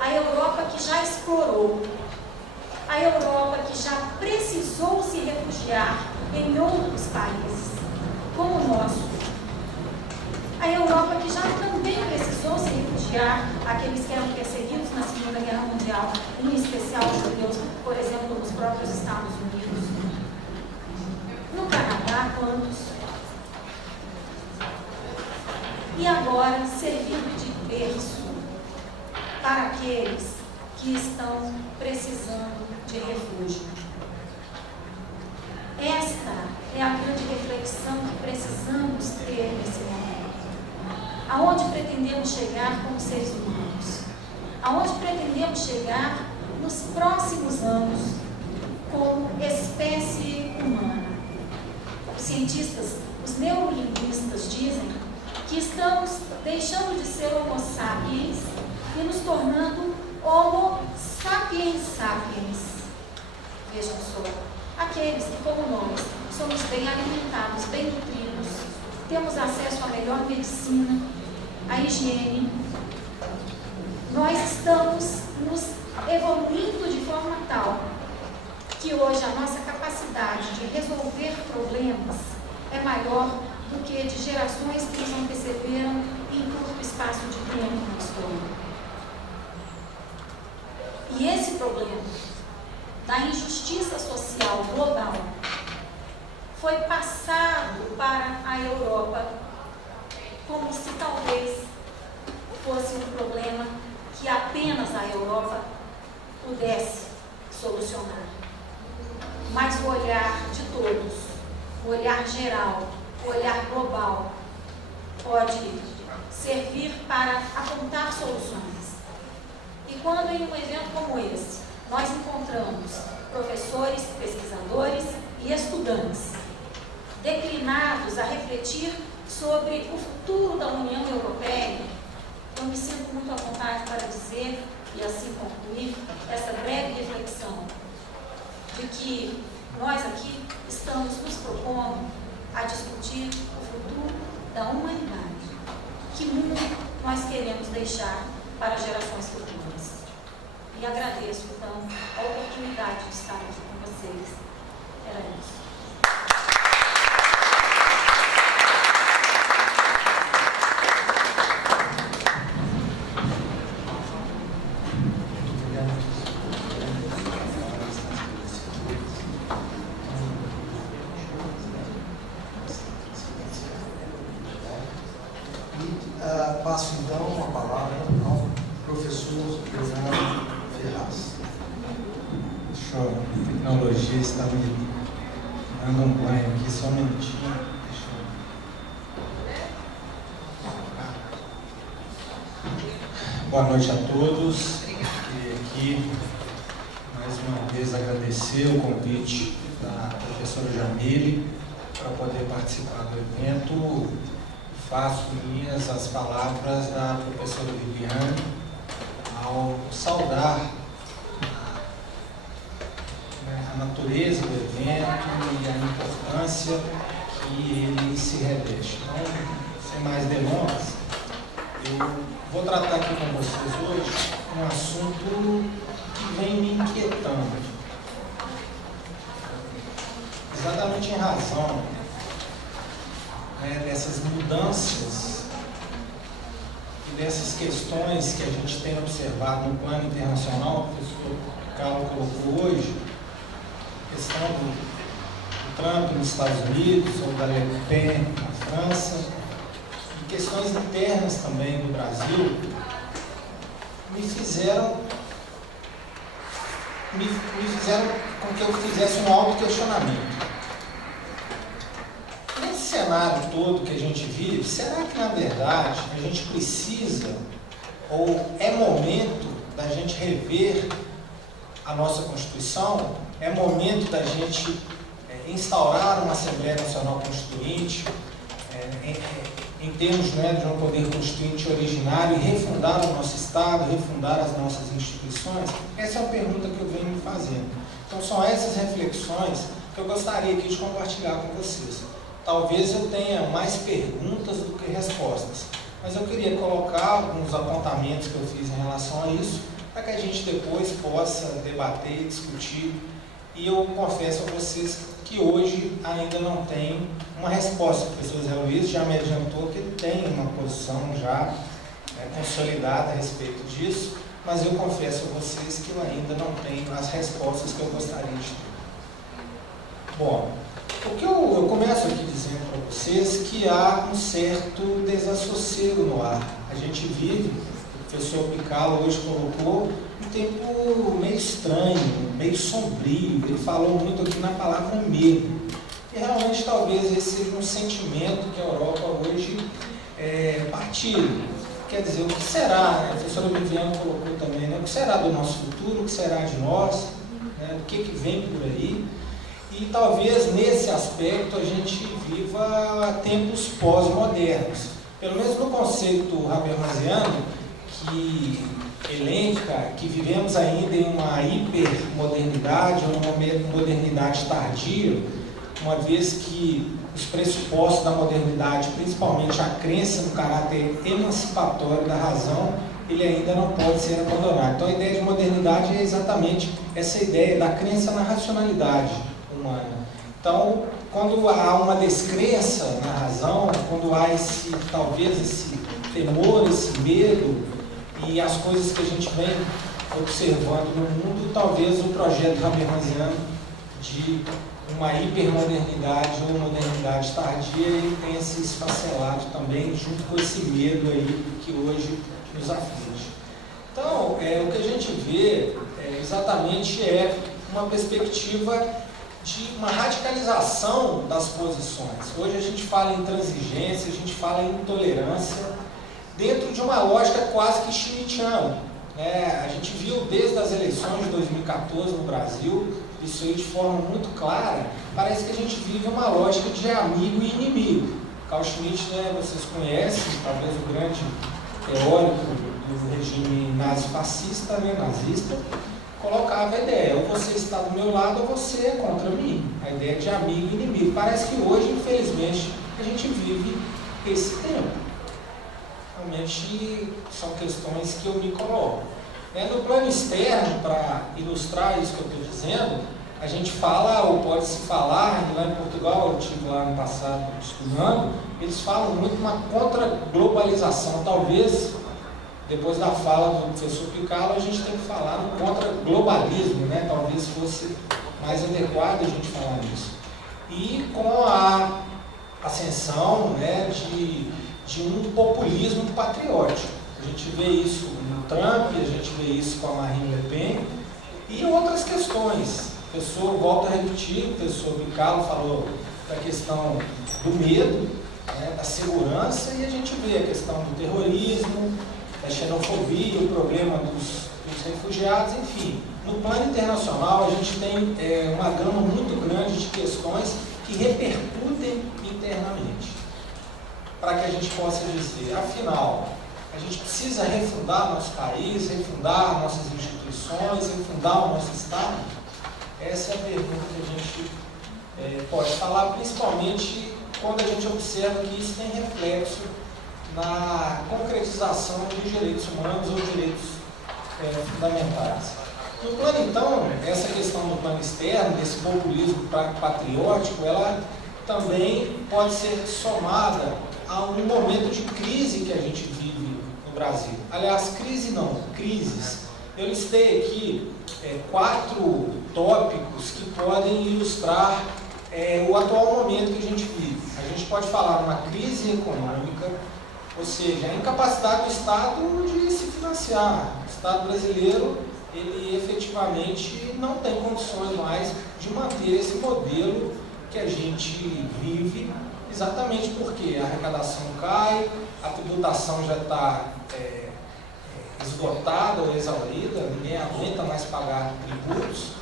a Europa que já explorou, a Europa que já precisou se refugiar em outros países, como o nosso, a Europa que já também precisou se refugiar, aqueles que eram perseguidos na Segunda Guerra Mundial, em especial os judeus, por exemplo, nos próprios Estados Unidos, no Canadá, quantos? E agora servindo de berço para aqueles que estão precisando de refúgio. Esta é a grande reflexão que precisamos ter nesse momento. Aonde pretendemos chegar como seres humanos? Aonde pretendemos chegar nos próximos anos como espécie humana? Os cientistas, os neurolinguistas dizem que estamos deixando de ser Homo sapiens e nos tornando Homo sapiens sapiens. Vejam só, aqueles que, como nós, somos bem alimentados, bem nutridos, temos acesso à melhor medicina, à higiene, nós estamos nos evoluindo de forma tal que hoje a nossa capacidade de resolver problemas é maior do que de gerações que nos antecederam em curto espaço de tempo na história. E esse problema da injustiça social global foi passado para a Europa como se talvez fosse um problema que apenas a Europa pudesse solucionar. Mas o olhar de todos, o olhar geral, o olhar global, pode servir para apontar soluções. E quando em um evento como esse, nós encontramos professores, pesquisadores e estudantes declinados a refletir sobre o futuro da União Europeia, eu me sinto muito à vontade para dizer, e assim concluir, essa breve reflexão de que nós aqui estamos nos propondo a discutir o futuro da humanidade. Que mundo nós queremos deixar para gerações futuras? E agradeço, então, a oportunidade de estar aqui com vocês. Era isso. Passo então a palavra ao professor Leonardo Ferraz. Deixa eu, a tecnologia está me dando um banho aqui, só um minutinho. Boa noite a todos. Queria aqui mais uma vez agradecer o convite da professora Jamile para poder participar do evento. Faço minhas as palavras da professora Viviane ao saudar a natureza do evento e a importância que ele se reveste. Então, sem mais delongas, eu vou tratar aqui com vocês hoje um assunto que vem me inquietando, exatamente em razão dessas mudanças e dessas questões que a gente tem observado no plano internacional. O professor Carlos colocou hoje, a questão do Trump nos Estados Unidos, ou da Le Pen na França, e questões internas também do Brasil, me fizeram com que eu fizesse um auto-questionamento. Nesse cenário todo que a gente vive, será que na verdade a gente precisa ou é momento da gente rever a nossa Constituição? É momento da gente instaurar uma Assembleia Nacional Constituinte em termos, né, de um poder constituinte originário e refundar o nosso Estado, refundar as nossas instituições? Essa é uma pergunta que eu venho me fazendo. Então são essas reflexões que eu gostaria aqui de compartilhar com vocês. Talvez eu tenha mais perguntas do que respostas, mas eu queria colocar alguns apontamentos que eu fiz em relação a isso, para que a gente depois possa debater, discutir. E eu confesso a vocês que hoje ainda não tenho uma resposta. O professor Zé Luiz já me adiantou que ele tem uma posição já consolidada a respeito disso, mas eu confesso a vocês que eu ainda não tenho as respostas que eu gostaria de ter. Bom, o que eu começo aqui dizendo para vocês que há um certo desassossego no ar. A gente vive, o professor Picalo hoje colocou, um tempo meio estranho, meio sombrio. Ele falou muito aqui na palavra medo. E realmente talvez esse seja um sentimento que a Europa hoje partilha. Quer dizer, o que será, a professora Viviane colocou também, né? O que será do nosso futuro, o que será de nós, né? O que vem por aí. E talvez nesse aspecto a gente viva tempos pós-modernos. Pelo menos no conceito habermasiano, que elenca que vivemos ainda em uma hipermodernidade ou uma modernidade tardia, uma vez que os pressupostos da modernidade, principalmente a crença no caráter emancipatório da razão, ele ainda não pode ser abandonado. Então a ideia de modernidade é exatamente essa ideia da crença na racionalidade humana. Então, quando há uma descrença na razão, quando há talvez esse temor, esse medo, e as coisas que a gente vem observando no mundo, talvez o projeto habermasiano de uma hipermodernidade ou modernidade tardia, ele tenha se esfacelado também, junto com esse medo aí que hoje nos aflige. Então, o que a gente vê exatamente uma perspectiva de uma radicalização das posições. Hoje a gente fala em transigência, a gente fala em intolerância, dentro de uma lógica quase que schmittiana. A gente viu desde as eleições de 2014 no Brasil, isso aí de forma muito clara, parece que a gente vive uma lógica de amigo e inimigo. Carl Schmitt, vocês conhecem, talvez o grande teórico do regime nazi-fascista, nazista, colocava a ideia, ou você está do meu lado ou você é contra mim. A ideia de amigo e inimigo. Parece que hoje, infelizmente, a gente vive esse tempo. Realmente são questões que eu me coloco. No plano externo, para ilustrar isso que eu estou dizendo, a gente fala, ou pode-se falar, lá em Portugal, eu estive lá no passado estudando, eles falam muito uma contra-globalização. Talvez, depois da fala do professor Picalo, a gente tem que falar no contra-globalismo, talvez fosse mais adequado a gente falar nisso. E com a ascensão de um populismo patriótico. A gente vê isso no Trump, a gente vê isso com a Marine Le Pen e outras questões. O professor, volta a repetir, o professor Picalo falou da questão do medo, da segurança, e a gente vê a questão do terrorismo, da xenofobia, o problema dos refugiados, enfim. No plano internacional, a gente tem uma gama muito grande de questões que repercutem internamente. Para que a gente possa dizer, afinal, a gente precisa refundar nosso país, refundar nossas instituições, refundar o nosso Estado? Essa é a pergunta que a gente pode falar, principalmente quando a gente observa que isso tem reflexo na concretização dos direitos humanos ou direitos fundamentais. No plano, então, essa questão do plano externo, desse populismo patriótico, ela também pode ser somada a um momento de crise que a gente vive no Brasil. Aliás, crise não, crises. Eu listei aqui 4 tópicos que podem ilustrar o atual momento que a gente vive. A gente pode falar uma crise econômica, ou seja, a incapacidade do Estado de se financiar. O Estado brasileiro, ele efetivamente não tem condições mais de manter esse modelo que a gente vive, exatamente porque a arrecadação cai, a tributação já está esgotada ou exaurida, ninguém aguenta mais pagar tributos,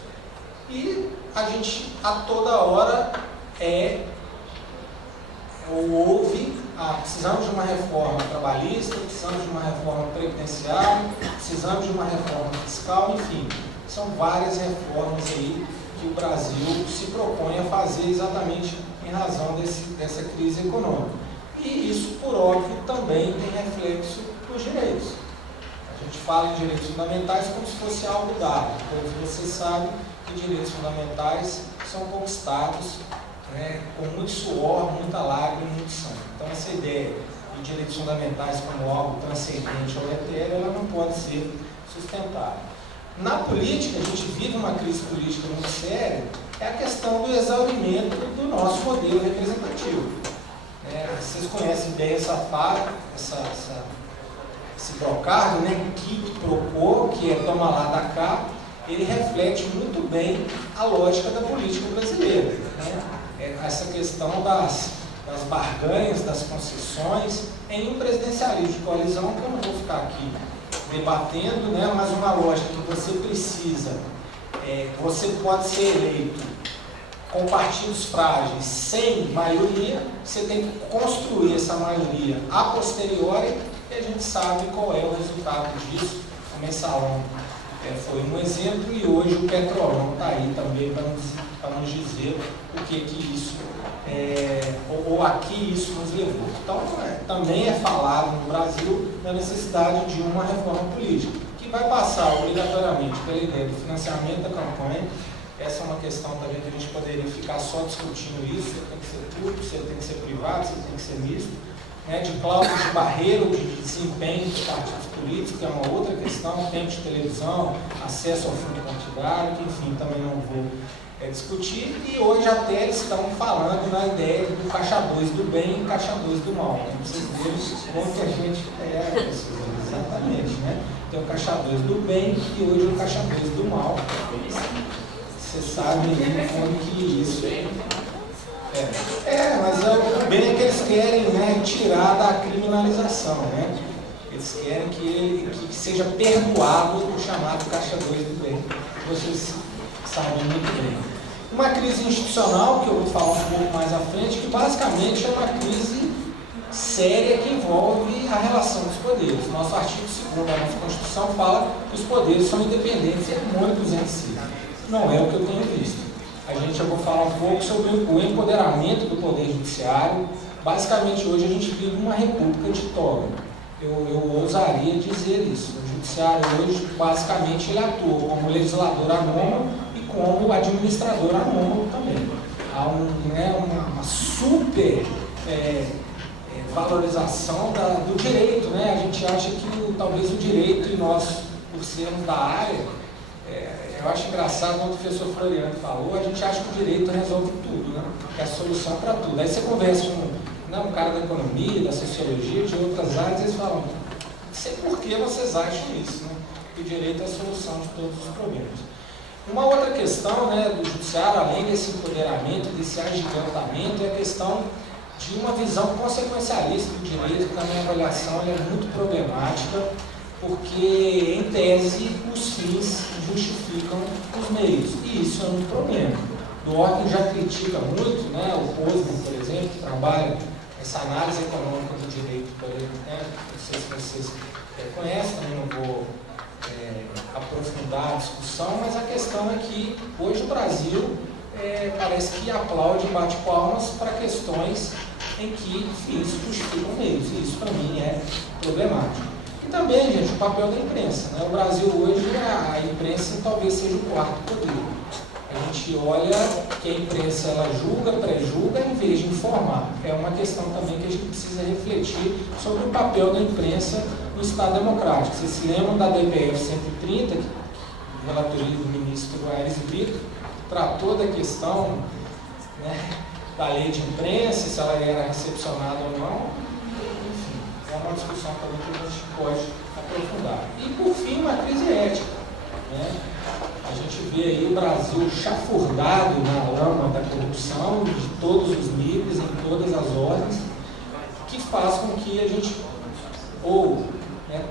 e a gente a toda hora precisamos de uma reforma trabalhista, precisamos de uma reforma previdenciária, precisamos de uma reforma fiscal, enfim, são várias reformas aí que o Brasil se propõe a fazer exatamente em razão dessa crise econômica. E isso, por óbvio, também tem reflexo nos direitos. A gente fala em direitos fundamentais como se fosse algo dado. Todos vocês sabem que direitos fundamentais são conquistados com muito suor, muita lágrima e muito sangue. Então, essa ideia de direitos fundamentais como algo transcendente ou etéreo, ela não pode ser sustentável. Na política, a gente vive uma crise política muito séria, é a questão do exaurimento do nosso modelo representativo. Vocês conhecem bem essa fala, esse brocado, que propor, que é toma lá da cá, ele reflete muito bem a lógica da política brasileira. Essa questão das barganhas, das concessões, em um presidencialismo de coalizão, que eu não vou ficar aqui debatendo, mas uma lógica que você precisa, você pode ser eleito com partidos frágeis, sem maioria, você tem que construir essa maioria a posteriori, e a gente sabe qual é o resultado disso. O Mensalão foi um exemplo, e hoje o Petrolão está aí também para nos dizer o que isso, ou a que isso nos levou. Então, também é falado no Brasil da necessidade de uma reforma política, que vai passar obrigatoriamente pela ideia do financiamento da campanha. Essa é uma questão também que a gente poderia ficar só discutindo isso, se tem que ser público, se tem que ser privado, se tem que ser misto, de cláusulas de barreira, de desempenho dos partidos políticos, que é uma outra questão, tempo de televisão, acesso ao fundo partidário, que enfim, também não vou discutir, e hoje até eles estão falando na ideia do caixa 2 do bem e caixa 2 do mal. Vocês verem como que a gente exatamente, Tem o caixa 2 do bem e hoje o caixa 2 do mal. Você sabe como que isso mas o bem é que eles querem tirar da criminalização, Eles querem que seja perdoado o chamado caixa 2 do bem. Vocês sabem muito bem. Uma crise institucional, que eu vou falar um pouco mais à frente, que basicamente é uma crise séria que envolve a relação dos poderes. Nosso artigo 2º da nossa Constituição fala que os poderes são independentes e harmônicos entre si. Não é o que eu tenho visto. Eu vou falar um pouco sobre o empoderamento do Poder Judiciário. Basicamente, hoje a gente vive uma república de toga. Eu ousaria dizer isso. O Judiciário hoje, basicamente, ele atua como legislador anômalo e como administrador anômalo também. Há uma super valorização do direito. A gente acha que talvez o direito, e nós, por sermos da área, eu acho engraçado quando o professor Floriano falou, a gente acha que o direito resolve tudo, que é a solução para tudo. Aí você conversa com um cara da economia, da sociologia, de outras áreas, e eles falam, não sei por que vocês acham isso, que o direito é a solução de todos os problemas. Uma outra questão do judiciário, além desse empoderamento, desse agigantamento, é a questão de uma visão consequencialista do direito, que na minha avaliação é muito problemática, porque, em tese, os fins justificam os meios, e isso é um problema. O Orton já critica muito, o Posner, por exemplo, que trabalha essa análise econômica do direito, por exemplo, não sei se vocês conhecem, também não vou aprofundar a discussão, mas a questão é que hoje o Brasil parece que aplaude e bate palmas para questões em que fins justificam meios, e isso para mim é problemático. E também, gente, o papel da imprensa. O Brasil hoje, a imprensa talvez seja o quarto poder. A gente olha que a imprensa ela julga, pré-julga, em vez de informar. É uma questão também que a gente precisa refletir sobre o papel da imprensa no Estado Democrático. Vocês se lembram da DPF 130, que o relatoria do ministro Aires Brito tratou da questão da lei de imprensa, se ela era recepcionada ou não. Enfim, é uma discussão também que a gente pode aprofundar. E, por fim, uma crise ética. Né? A gente vê aí o Brasil chafurdado na lama da corrupção de todos os níveis, em todas as ordens, que faz com que a gente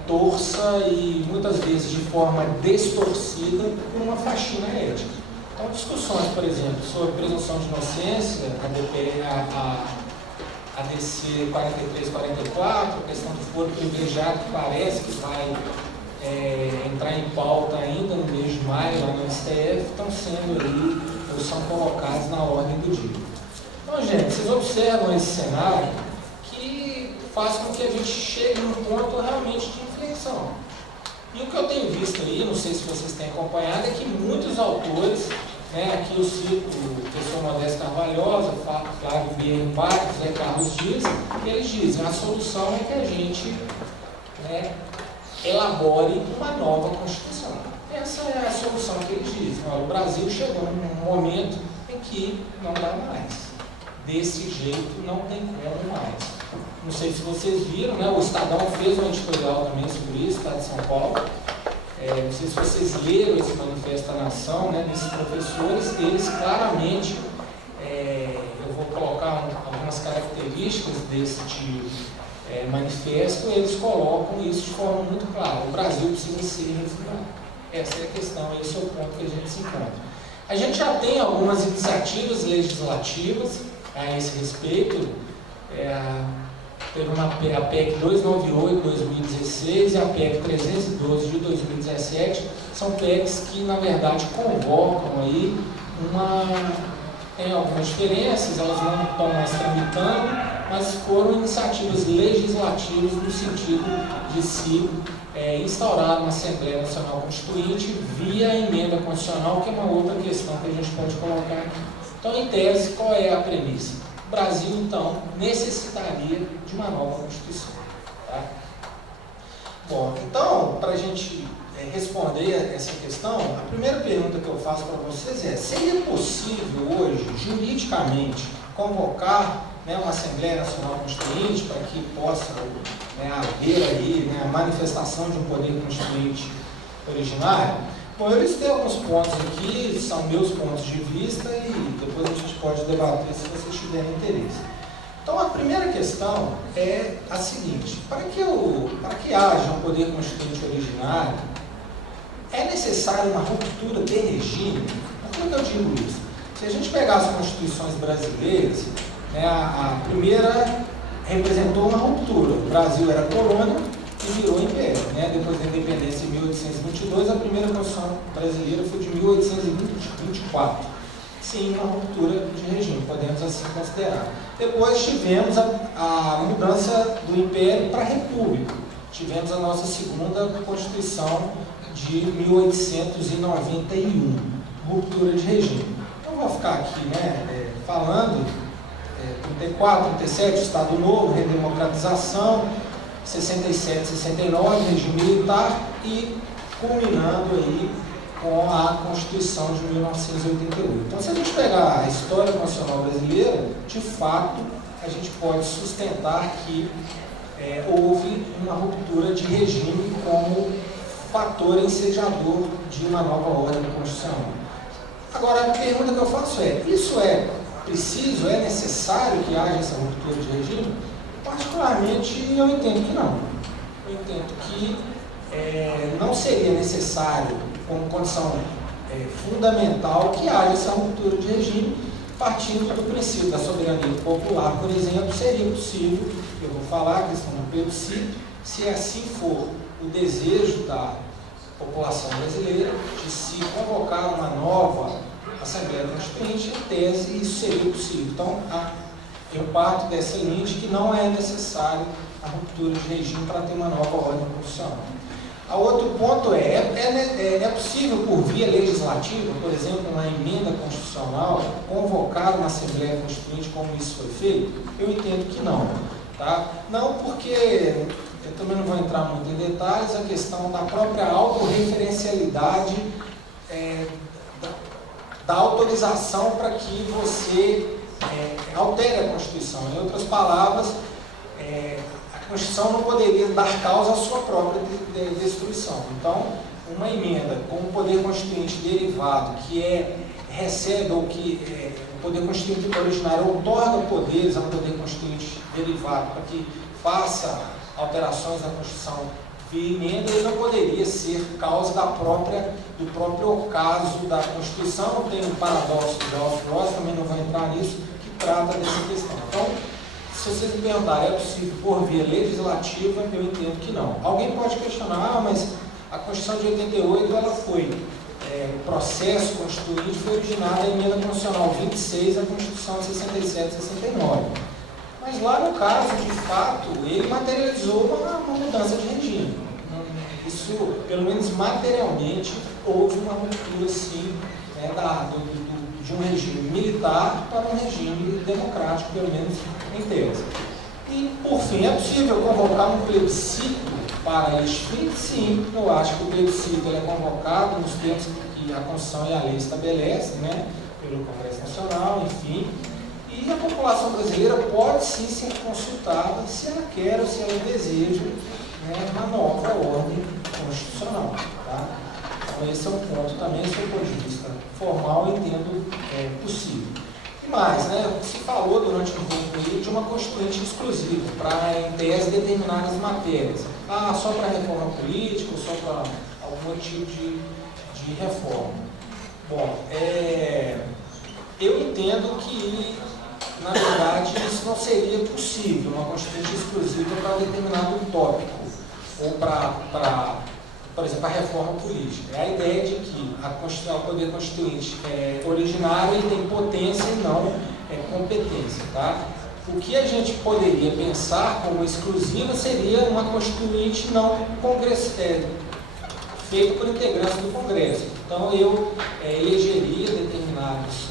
torça e muitas vezes de forma distorcida por uma faxina ética. Então, discussões, por exemplo, sobre presunção de inocência, a DC 4344, a questão do foro privilegiado, que parece que vai entrar em pauta ainda no mês de maio lá no STF, estão sendo aí, ou são colocados na ordem do dia. Então, gente, vocês observam esse cenário que faz com que a gente chegue num ponto realmente de inflexão. E o que eu tenho visto aí, não sei se vocês têm acompanhado, é que muitos autores, aqui eu cito o professor Modesto Carvalhosa, Flávio Vieira Barros, Carlos Dias, que eles dizem a solução é que a gente elabore uma nova Constituição. Essa é a solução que eles dizem. Olha, o Brasil chegou num momento em que não dá mais. Desse jeito não tem como mais. Não sei se vocês viram, o Estadão fez um editorial também sobre isso, Estado de São Paulo. Não sei se vocês leram esse Manifesto da Nação, desses professores, eles claramente, eu vou colocar algumas características desse manifesto, eles colocam isso de forma muito clara. O Brasil precisa ser reformado. Essa é a questão, esse é o ponto que a gente se encontra. A gente já tem algumas iniciativas legislativas a esse respeito. Teve a PEC 298 de 2016 e a PEC 312 de 2017. São PECs que, na verdade, convocam aí tem algumas diferenças, elas não estão mais tramitando, mas foram iniciativas legislativas no sentido de se instaurar uma Assembleia Nacional Constituinte via emenda constitucional, que é uma outra questão que a gente pode colocar aqui. Então, em tese, qual é a premissa? O Brasil, então, necessitaria de uma nova Constituição. Tá? Bom, então, para a gente responder essa questão, a primeira pergunta que eu faço para vocês é: seria possível hoje, juridicamente, convocar uma Assembleia Nacional Constituinte para que possa haver aí a manifestação de um poder constituinte originário? Bom, eu listei alguns pontos aqui, são meus pontos de vista e depois a gente pode debater se vocês tiverem interesse. Então, a primeira questão é a seguinte: para que haja um poder constituinte originário, é necessária uma ruptura de regime. Por que eu digo isso? Se a gente pegar as constituições brasileiras, a primeira representou uma ruptura. O Brasil era colônia e virou império. Depois da independência em 1822, a primeira Constituição brasileira foi de 1824. Sim, uma ruptura de regime, podemos assim considerar. Depois tivemos a mudança do império para a república. Tivemos a nossa segunda Constituição de 1891, ruptura de regime. Então, vou ficar aqui falando 34, 37, Estado Novo, redemocratização, 67, 69, regime militar e culminando aí com a Constituição de 1988. Então, se a gente pegar a história nacional brasileira, de fato, a gente pode sustentar que houve uma ruptura de regime como fator ensejador de uma nova ordem constitucional. Agora, a pergunta que eu faço é: isso é preciso, é necessário que haja essa ruptura de regime? Particularmente, eu entendo que não. Eu entendo que não seria necessário, como condição fundamental, que haja essa ruptura de regime, partindo do princípio da soberania popular, por exemplo. Seria possível, eu vou falar a questão do plebiscito, se assim for o desejo da população brasileira de se convocar uma nova Assembleia Constituinte, em tese isso seria possível. Então, eu parto dessa linha de que não é necessário a ruptura de regime para ter uma nova ordem constitucional. A outro ponto é possível, por via legislativa, por exemplo, uma emenda constitucional, convocar uma Assembleia Constituinte como isso foi feito? Eu entendo que não. Tá? Não porque, eu também não vou entrar muito em detalhes, a questão da própria autorreferencialidade da autorização para que você altere a Constituição. Em outras palavras, a a Constituição não poderia dar causa à sua própria destruição. Então, uma emenda com o poder constituinte derivado, que recebe, ou que o poder constituinte originário outorga poderes ao poder constituinte derivado para que faça alterações na Constituição via emenda, ele não poderia ser causa do próprio ocaso da Constituição. Tem um paradoxo de Alfrost, também não vou entrar nisso, que trata dessa questão. Então, se vocês me perguntarem, é possível por via legislativa? Eu entendo que não. Alguém pode questionar, mas a Constituição de 88, ela foi, o processo constituinte foi originado da emenda constitucional 26 da Constituição de 67 e 69. Mas lá no caso, de fato, ele materializou uma mudança de regime. Isso, pelo menos materialmente, houve uma ruptura, sim, né, de um regime militar para um regime democrático, pelo menos em tese. E, por fim, é possível convocar um plebiscito para este fim? Sim, eu acho que o plebiscito é convocado nos termos que a Constituição e a lei estabelecem, né, pelo Congresso Nacional, enfim. E a população brasileira pode sim ser consultada se ela quer ou se ela deseja, né, uma nova ordem constitucional. Tá? Então esse é um ponto também, do seu ponto de vista formal, eu entendo possível. E mais, né, se falou durante um tempo de uma constituinte exclusiva para, em tese, determinadas matérias. Só para reforma política ou só para algum tipo de reforma. Bom, eu entendo que, na verdade, isso não seria possível, uma constituinte exclusiva para determinado tópico, ou por exemplo, a reforma política. É a ideia de que o poder constituinte é originário e tem potência e não competência. Tá? O que a gente poderia pensar como exclusiva seria uma constituinte não feita por integrantes do Congresso. Então, eu elegeria determinados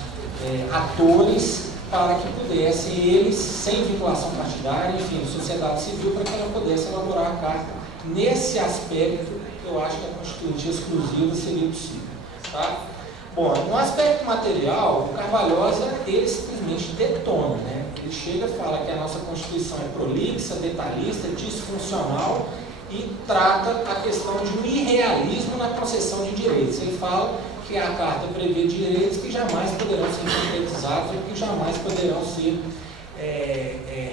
atores para que pudessem, eles, sem vinculação partidária, enfim, sociedade civil, para que ela pudesse elaborar a carta. Nesse aspecto, eu acho que a constituinte exclusiva seria possível. Tá? Bom, no aspecto material, o Carvalhosa, ele simplesmente detona, né? Ele chega e fala que a nossa Constituição é prolixa, detalhista, disfuncional e trata a questão de um irrealismo na concessão de direitos. Ele fala que a Carta prevê direitos que jamais poderão ser concretizados ou que jamais poderão ser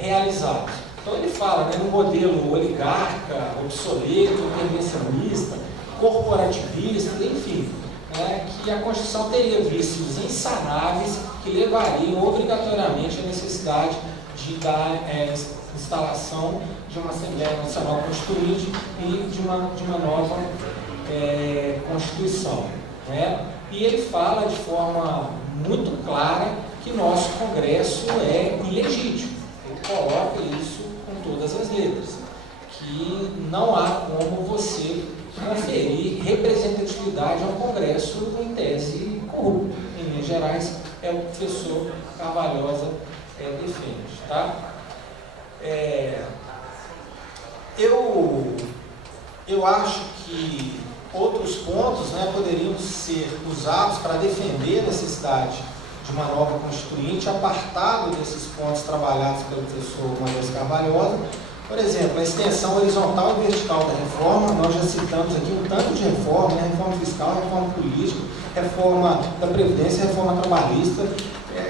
realizados. Então ele fala, né, no modelo oligarca, obsoleto, intervencionista, corporativista, enfim, né, que a Constituição teria vícios insanáveis que levariam obrigatoriamente à necessidade de dar instalação de uma Assembleia Nacional Constituinte e de uma nova Constituição. Né? E ele fala de forma muito clara que nosso Congresso é ilegítimo. Ele coloca isso com todas as letras, que não há como você conferir representatividade a um Congresso em tese corrupto. Em linhas gerais, é o que o professor Carvalhosa defende. Tá? Eu acho que outros pontos, né, poderiam ser usados para defender a necessidade de uma nova constituinte, apartado desses pontos trabalhados pelo professor Monnet Carvalhosa. Por exemplo, a extensão horizontal e vertical da reforma, nós já citamos aqui um tanto de reforma, né, reforma fiscal, reforma política, reforma da Previdência, reforma trabalhista,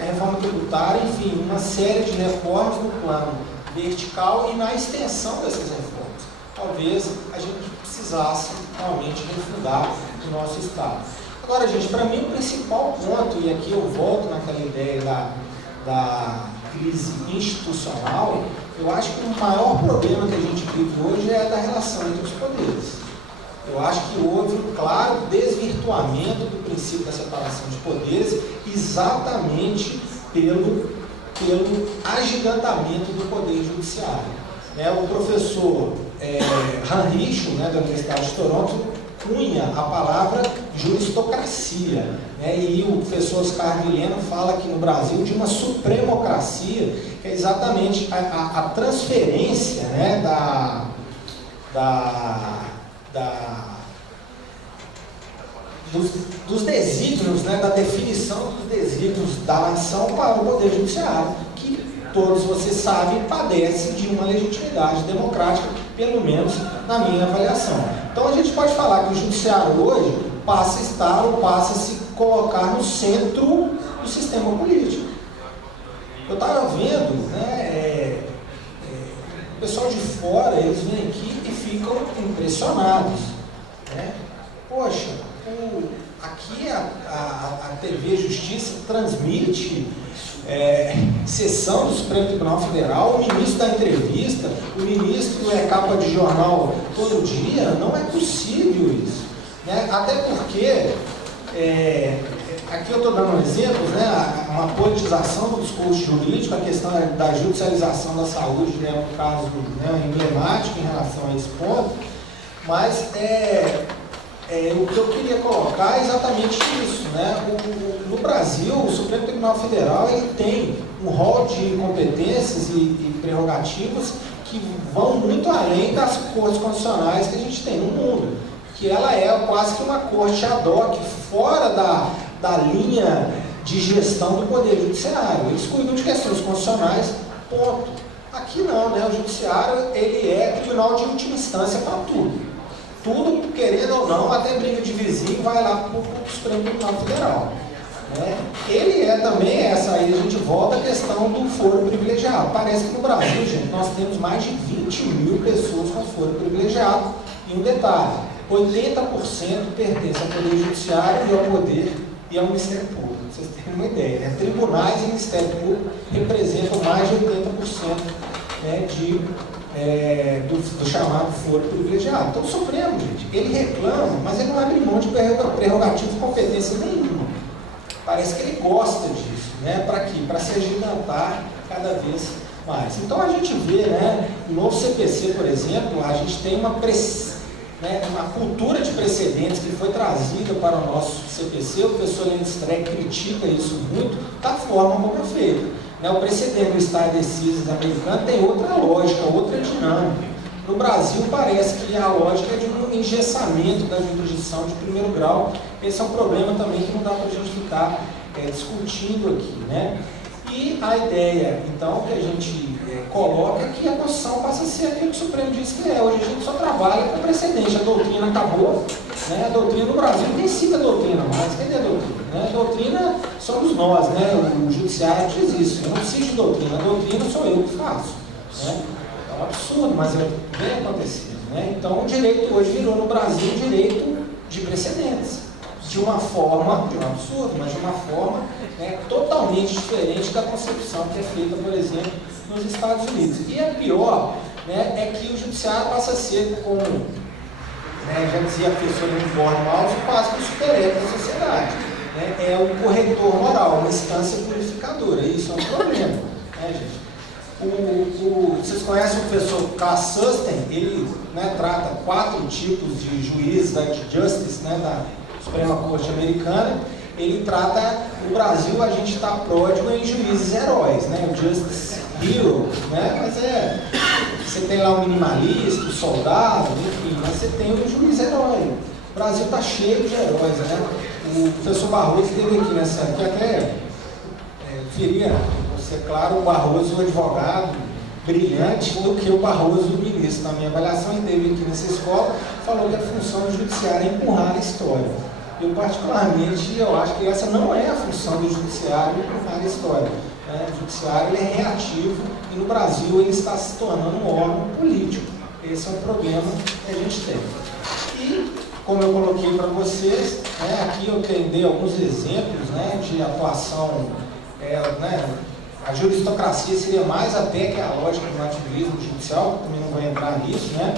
reforma tributária, enfim, uma série de reformas no plano vertical e na extensão dessas reformas. Talvez a gente precisasse realmente refundar o nosso Estado. Agora, gente, para mim o principal ponto, e aqui eu volto naquela ideia da crise institucional, eu acho que o maior problema que a gente vive hoje é a da relação entre os poderes. Eu acho que houve um claro desvirtuamento do princípio da separação de poderes, exatamente pelo agigantamento do poder judiciário. O professor Hanricho, da Universidade de Toronto, cunha a palavra juristocracia, e o professor Oscar Vilhena fala aqui no Brasil de uma supremocracia, que é exatamente a transferência dos desígnios, da definição dos desígnios da nação para o poder judiciário, que todos vocês sabem, padece de uma legitimidade democrática, pelo menos na minha avaliação. Então a gente pode falar que o judiciário hoje passa a estar ou passa a se colocar no centro do sistema político. Eu estava vendo, né, o pessoal de fora, eles vêm aqui e ficam impressionados, né? Poxa, aqui a TV Justiça transmite sessão do Supremo Tribunal Federal, o ministro dá entrevista, o ministro é capa de jornal todo dia. Não é possível isso, né? Até porque, aqui eu estou dando exemplos, né? Uma politização do discurso jurídico, a questão da judicialização da saúde é um caso, né, emblemático em relação a esse ponto, mas o que eu queria colocar é exatamente isso, né? No Brasil, o Supremo Tribunal Federal ele tem um rol de competências e prerrogativas que vão muito além das cortes constitucionais que a gente tem no mundo, que ela é quase que uma corte ad hoc, fora da linha de gestão do Poder Judiciário. Eles cuidam de questões constitucionais, ponto. Aqui não, né? O Judiciário ele é tribunal de última instância para tudo. Tudo, querendo ou não, até briga de vizinho, vai lá para o Supremo Tribunal Federal, né? Ele é também essa, aí a gente volta à questão do foro privilegiado. Parece que no Brasil, gente, nós temos mais de 20 mil pessoas com foro privilegiado. E um detalhe, 80% pertence ao Poder Judiciário e ao Poder e ao Ministério Público. Vocês terem uma ideia, né? Tribunais e Ministério Público representam mais de 80%, né, do chamado foro privilegiado. Então o Supremo, gente, ele reclama, mas ele não abre mão de prerrogativa de competência nenhuma. Parece que ele gosta disso, né? Para quê? Para se agigantar cada vez mais. Então a gente vê, né, no CPC, por exemplo, a gente tem uma cultura de precedentes que foi trazida para o nosso CPC. O professor Leandro Streck critica isso muito, da forma como é feito. O precedente do Estado Decisis americano tem outra lógica, outra dinâmica. No Brasil, parece que a lógica é de um engessamento da jurisdição de primeiro grau. Esse é um problema também que não dá para a gente ficar discutindo aqui, né? E a ideia, então, que a gente coloca é que a Constituição passa a ser aquilo que o Supremo diz que é. Hoje a gente só trabalha com precedente. A doutrina acabou, né? A doutrina no Brasil nem cita a doutrina mais. Cadê a doutrina? Né? A doutrina somos nós, né? O judiciário diz isso. Eu não preciso de doutrina. A doutrina sou eu que faço, né? É um absurdo, mas vem acontecendo, né? Então o direito hoje virou no Brasil um direito de precedentes. De uma forma, de um absurdo, mas de uma forma, né, totalmente diferente da concepção que é feita, por exemplo, nos Estados Unidos. E a pior, né, é que o judiciário passa a ser, como, né, já dizia a professora Uniforme Alves, quase que o super-ego da sociedade. Né? É o corretor moral, uma instância purificadora. E isso é um problema, né, gente? Vocês conhecem o professor K. Susten? Ele, né, trata 4 tipos de juízes da Justice, né, da Suprema Corte Americana. Ele trata, no Brasil a gente está pródigo em juízes heróis, né? O Justice Hero, né? Mas você tem lá o minimalista, o soldado, enfim, mas você tem o juiz herói. O Brasil está cheio de heróis, né? O professor Barroso esteve aqui nessa, que até queria ser claro, o Barroso, o advogado brilhante, do que o Barroso, o ministro. Na minha avaliação, ele esteve aqui nessa escola, falou que a função do judiciário é empurrar a história. Eu, particularmente, eu acho que essa não é a função do judiciário, empurrar a história. O judiciário ele é reativo e no Brasil ele está se tornando um órgão político. Esse é o problema que a gente tem. E, como eu coloquei para vocês, né, aqui eu dei alguns exemplos, né, de atuação, né, a juristocracia seria mais até que a lógica do ativismo judicial, também não vou entrar nisso, né?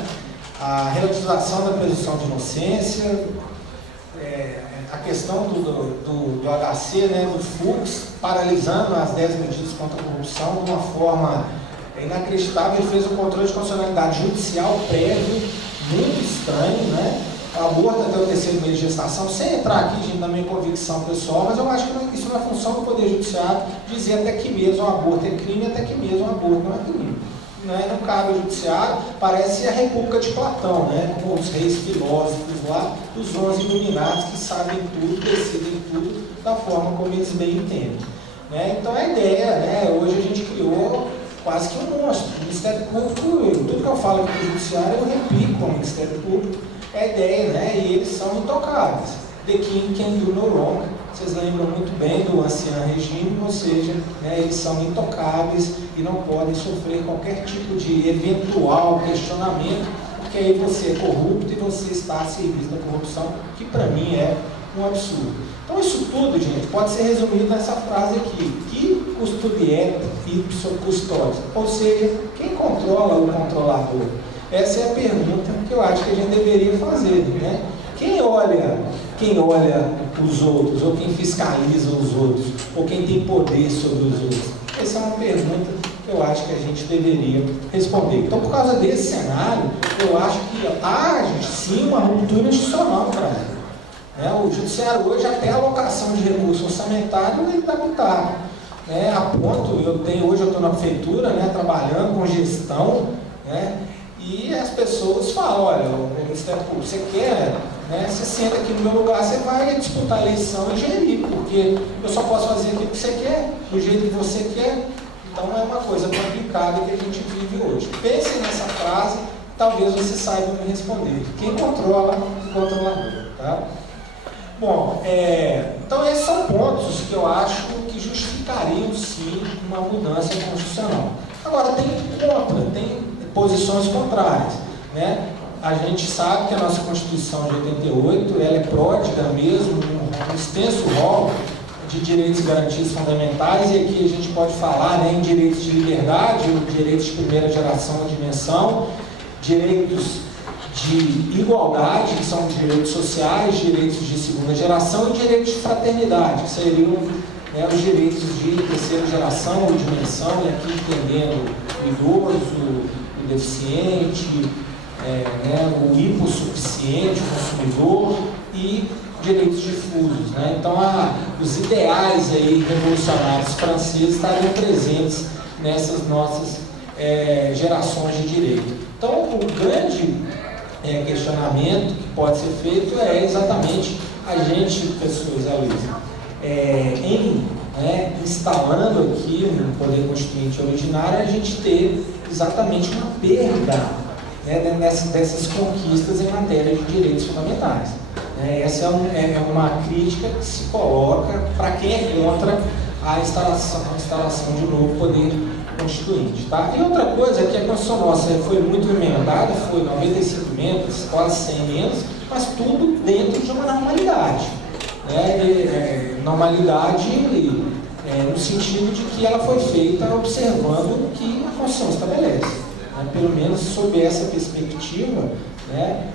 A relativização da presunção de inocência, a questão do HC, né, do FUX, paralisando as 10 medidas contra a corrupção de uma forma inacreditável. Ele fez um controle de constitucionalidade judicial prévio, muito estranho, né? O aborto até o 3º mês de gestação, sem entrar aqui, gente, na minha convicção pessoal, mas eu acho que isso não é função do Poder Judiciário dizer até que mesmo o aborto é crime, até que mesmo o aborto não é crime. Não cabe ao Judiciário, parece a República de Platão, né? Com os reis filósofos lá, os 11 iluminados que sabem tudo, decidem tudo da forma como eles bem entendem. né? Então a ideia, né, hoje a gente criou quase que um monstro. O Ministério Público, tudo que eu falo aqui no Judiciário, eu replico com o Ministério Público, é a ideia, né? E eles são intocáveis. The king can do no wrong. Vocês lembram muito bem do ancião regime, ou seja, né, eles são intocáveis e não podem sofrer qualquer tipo de eventual questionamento, porque aí você é corrupto e você está a serviço da corrupção, que para mim é um absurdo. Então isso tudo, gente, pode ser resumido nessa frase aqui: que custodiet ipso custódio, ou seja, quem controla o controlador? Essa é a pergunta que eu acho que a gente deveria fazer, né? Quem olha os outros, ou quem fiscaliza os outros, ou quem tem poder sobre os outros? Essa é uma pergunta que eu acho que a gente deveria responder. Então, por causa desse cenário, eu acho que há, gente, sim, uma ruptura institucional no Brasil. O Judiciário hoje, até a alocação de recurso orçamentário, ele está mutado. A ponto, hoje eu estou na prefeitura, né, trabalhando com gestão, né, e as pessoas falam: olha, Ministério Público, você quer, né, você senta aqui no meu lugar, você vai disputar a eleição e gerir, porque eu só posso fazer aquilo que você quer, do jeito que você quer. Então é uma coisa complicada que a gente vive hoje. Pense nessa frase, talvez você saiba me responder. Quem controla o controlador, tá? Bom, então esses são pontos que eu acho que justificariam sim uma mudança constitucional. Agora tem posições contrárias, né? A gente sabe que a nossa Constituição de 88, ela é pródiga mesmo, um extenso rol de direitos e garantias fundamentais, e aqui a gente pode falar, né, em direitos de liberdade, direitos de primeira geração ou dimensão, direitos de igualdade, que são direitos sociais, direitos de segunda geração, e direitos de fraternidade, que seriam, né, os direitos de terceira geração ou dimensão, e aqui entendendo o idoso, o deficiente, o hipossuficiente, o consumidor, e direitos difusos, né? Então os ideais aí revolucionários franceses estariam presentes nessas nossas gerações de direito. Então o grande questionamento que pode ser feito é exatamente a gente, pessoas, instalando aqui no Poder Constituinte originário, a gente ter exatamente uma perda, né, dessas conquistas em matéria de direitos fundamentais. Essa é uma crítica que se coloca para quem é contra a instalação de um novo poder constituinte. Tá? E outra coisa é que a Constituição nossa foi muito emendada, foi 95 emendas, quase 100 emendas, mas tudo dentro de uma normalidade. Normalidade no sentido de que ela foi feita observando o que a Constituição estabelece. Pelo menos sob essa perspectiva, né,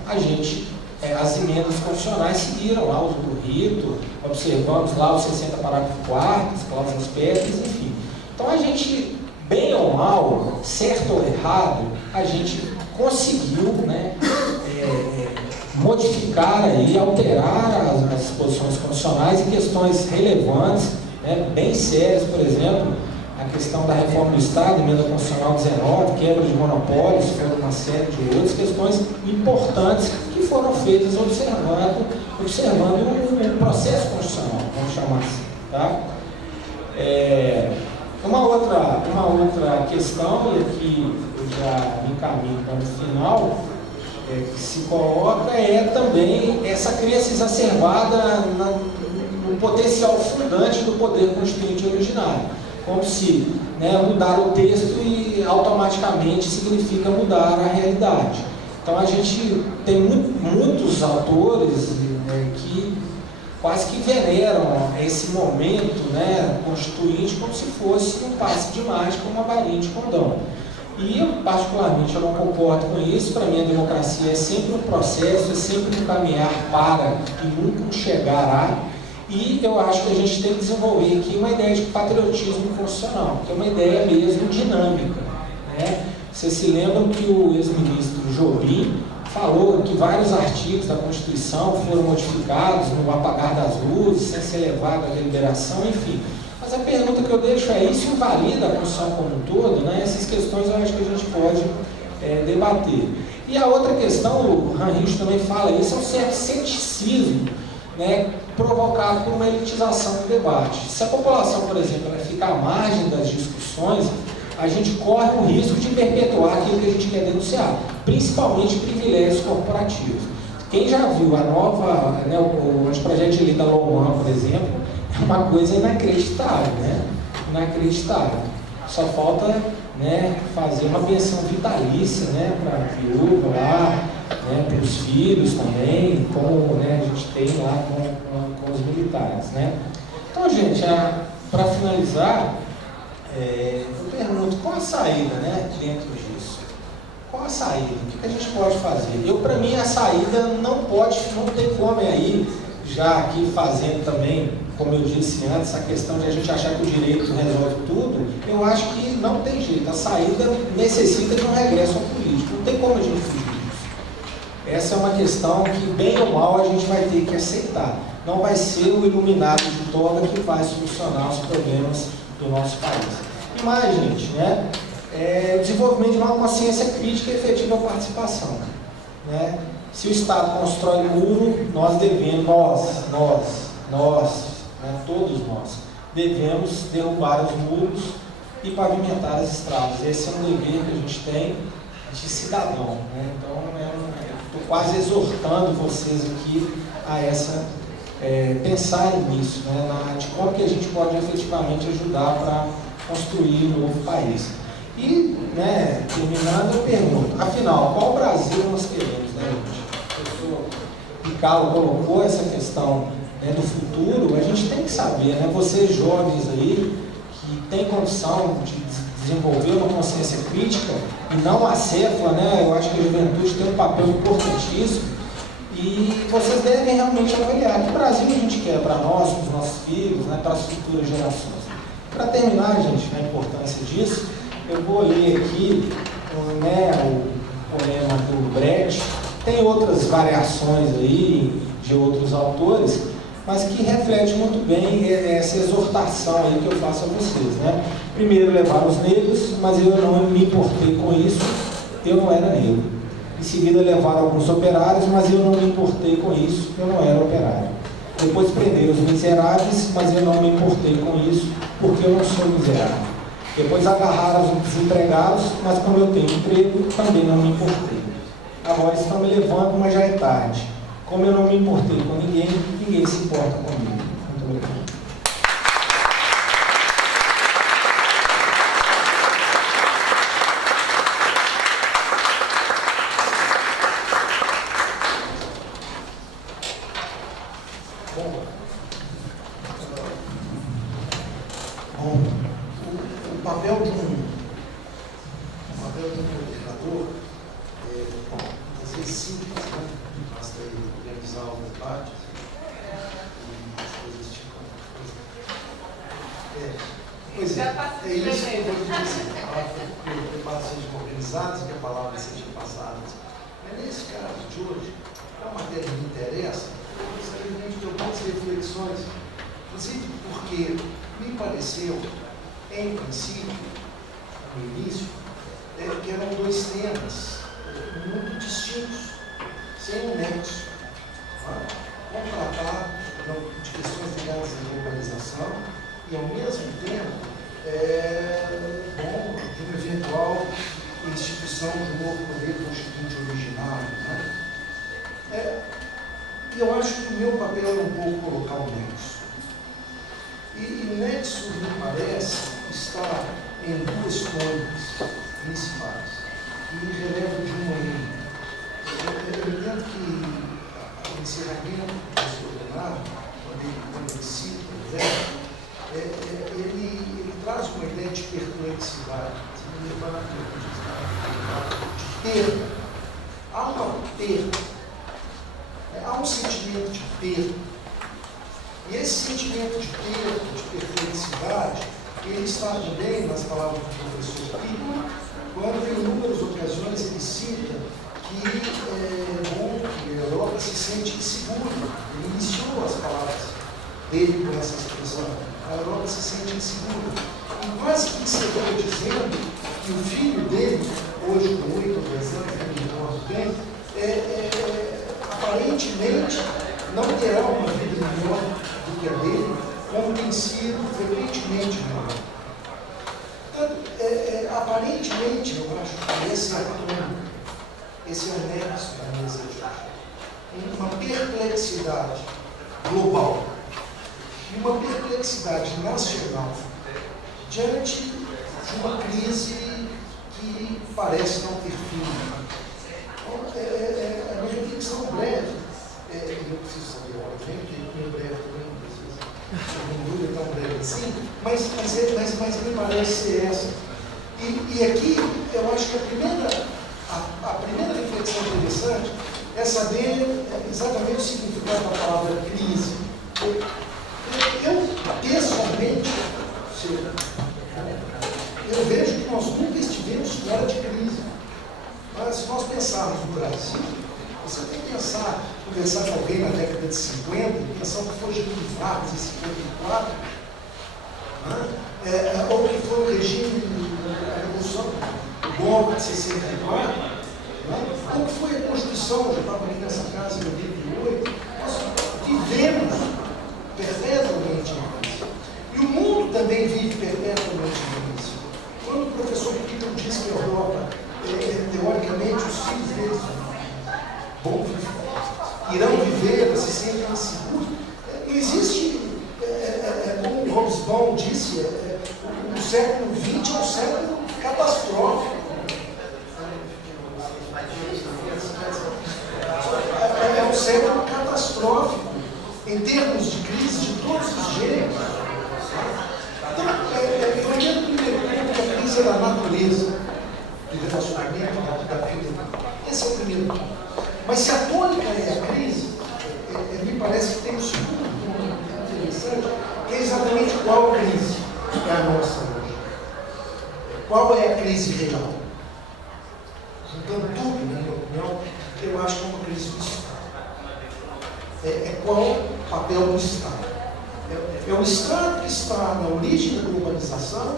as emendas constitucionais seguiram lá o rito, observamos lá os 60 parágrafos 4º, as cláusulas pétreas, enfim. Então a gente, bem ou mal, certo ou errado, a gente conseguiu, né, modificar e alterar as disposições constitucionais em questões relevantes, né, bem sérias, por exemplo, a questão da reforma do Estado, emenda constitucional 19, quebra de monopólios, foram uma série de outras questões importantes que foram feitas observando um processo constitucional, vamos chamar assim. Tá? Uma outra questão, e aqui eu já me encaminho para o final, que se coloca também essa crença exacerbada no potencial fundante do poder constituinte originário. Como se, né, mudar o texto e automaticamente significa mudar a realidade. Então a gente tem muitos autores, né, que quase que veneram esse momento, né, constituinte como se fosse um passe de mágica, uma varinha de condão. E eu, particularmente, eu não concordo com isso. Para mim a democracia é sempre um processo, é sempre um caminhar para e nunca um chegar a. E eu acho que a gente tem que desenvolver aqui uma ideia de patriotismo constitucional, que é uma ideia mesmo dinâmica. Né? Vocês se lembram que o ex-ministro Jobim falou que vários artigos da Constituição foram modificados no apagar das luzes, sem ser levado à deliberação, enfim. Mas a pergunta que eu deixo é: isso invalida a Constituição como um todo? Né? Essas questões eu acho que a gente pode debater. E a outra questão, o Ranrich também fala isso, é um certo ceticismo, né, provocado por uma elitização do debate. Se a população, por exemplo, ela fica à margem das discussões, a gente corre o risco de perpetuar aquilo que a gente quer denunciar, principalmente privilégios corporativos. Quem já viu a nova, né, o anteprojeto de lei da Loman, por exemplo, é uma coisa inacreditável, né? Inacreditável. Só falta, né, fazer uma pensão vitalícia, né, para a viúva lá, né, para os filhos também, como, né, a gente tem lá com os militares, né? Então, gente, para finalizar, eu pergunto, qual a saída, né, dentro disso? Qual a saída? O que a gente pode fazer? Para mim, a saída não tem como aí, já aqui fazendo também, como eu disse antes, a questão de a gente achar que o direito resolve tudo, eu acho que não tem jeito. A saída necessita de um regresso ao político. Não tem como a gente fugir disso. Essa é uma questão que, bem ou mal, a gente vai ter que aceitar. Não vai ser o iluminado de toga que vai solucionar os problemas do nosso país. E mais, gente, né? Desenvolvimento de uma consciência crítica e efetiva participação, né? Se o Estado constrói muro, nós devemos, né, todos nós, devemos derrubar os muros e pavimentar as estradas. Esse é um dever que a gente tem de cidadão, né? Então, estou quase exortando vocês aqui a pensarem nisso, né, de como que a gente pode efetivamente ajudar para construir um novo país. E, né, terminando, eu pergunto, afinal, qual Brasil nós queremos, né, gente? O professor Ricardo colocou essa questão, né, do futuro, a gente tem que saber, né, vocês jovens aí, que têm condição de desenvolver uma consciência crítica e não acéfala, né, eu acho que a juventude tem um papel importantíssimo e vocês devem realmente avaliar que Brasil a gente quer para nós, para os nossos filhos, né, para as futuras gerações. Para terminar, gente, a importância disso, eu vou ler aqui, né, o poema do Brecht. Tem outras variações aí de outros autores, mas que reflete muito bem essa exortação aí que eu faço a vocês, né? Primeiro, levar os negros, mas eu não me importei com isso, eu não era negro. Em seguida, levar alguns operários, mas eu não me importei com isso, eu não era operário. Depois, prender os miseráveis, mas eu não me importei com isso, porque eu não sou miserável. Depois, agarrar os desempregados, mas como eu tenho emprego, também não me importei. Agora estão me levando, mas já é tarde. Como eu não me importei com ninguém, ninguém se importa comigo. Muito obrigado. O papel de um educador às vezes simples, né? Basta organizar o debate e as coisas ficam. Pois é isso que eu vou dizer. Que o debate seja organizado, que a palavra seja passada. Mas nesse caso de hoje, a matéria me interessa, eu gostaria de ter algumas reflexões, inclusive porque me pareceu, em princípio, no início, que eram dois temas muito distintos, sem um nexo. Vamos tratar de questões ligadas à globalização e, ao mesmo tempo, de uma eventual instituição de um novo poder constituinte originário. Né? E eu acho que o meu papel é um pouco colocar o nexo. E o nexo, me parece, está em duas pontas principais, que relevo de uma em outra. Eu entendo que o encerramento do professor Leonardo, quando ele cita o verbo, ele traz uma ideia de perplexidade, de perda. Há uma perda, há um sentimento de perda. E esse sentimento de perda, de perplexidade, ele está também nas palavras do professor Pico, quando em inúmeras ocasiões ele cita que a Europa se sente insegura. Ele iniciou as palavras dele com essa expressão. A Europa se sente insegura. E quase que encerrou dizendo que o filho dele, hoje com 8 ou 10 anos, não me recordo bem, aparentemente não terá uma vida melhor do que a dele, como tem sido frequentemente melhor. Portanto, aparentemente, eu acho que esse é o nexo da mesa de hoje. Uma perplexidade global e uma perplexidade nacional diante de uma crise que parece não ter fim. Então, é uma reflexão breve. Eu preciso saber a hora que é breve também, não dura tão breve assim, mas me parece ser essa. E aqui eu acho que a primeira reflexão interessante é saber exatamente o significado da palavra crise. Eu pessoalmente, eu vejo que nós nunca estivemos fora de crise. Mas se nós pensarmos no Brasil, você tem que conversar com alguém na década de 50, pensar o que foi Getúlio Vargas em 54, ou que foi o regime da Revolução do golpe de 64, ou que foi a Constituição, eu já estava ali nessa casa em 88, nós vivemos perpetuamente em crise. E o mundo também vive perpetuamente em crise. Quando o professor Pico diz que a Europa, teoricamente, os filhos deles irão viver, se sentem inseguros, não existe, como o Hobsbawm disse, o século XX é um século catastrófico. É um século catastrófico em termos de crise de todos os gêneros. Então, no primeiro ponto, que a crise é da natureza, do relacionamento, da vida. Esse é o primeiro ponto. Mas se a tônica é a crise, me parece que tem um segundo ponto interessante, que é exatamente qual crise é a nossa hoje. Qual é a crise real? Juntando tudo, na minha opinião, eu acho que é uma crise do Estado. Qual o papel do Estado? É o Estado que está na origem da globalização,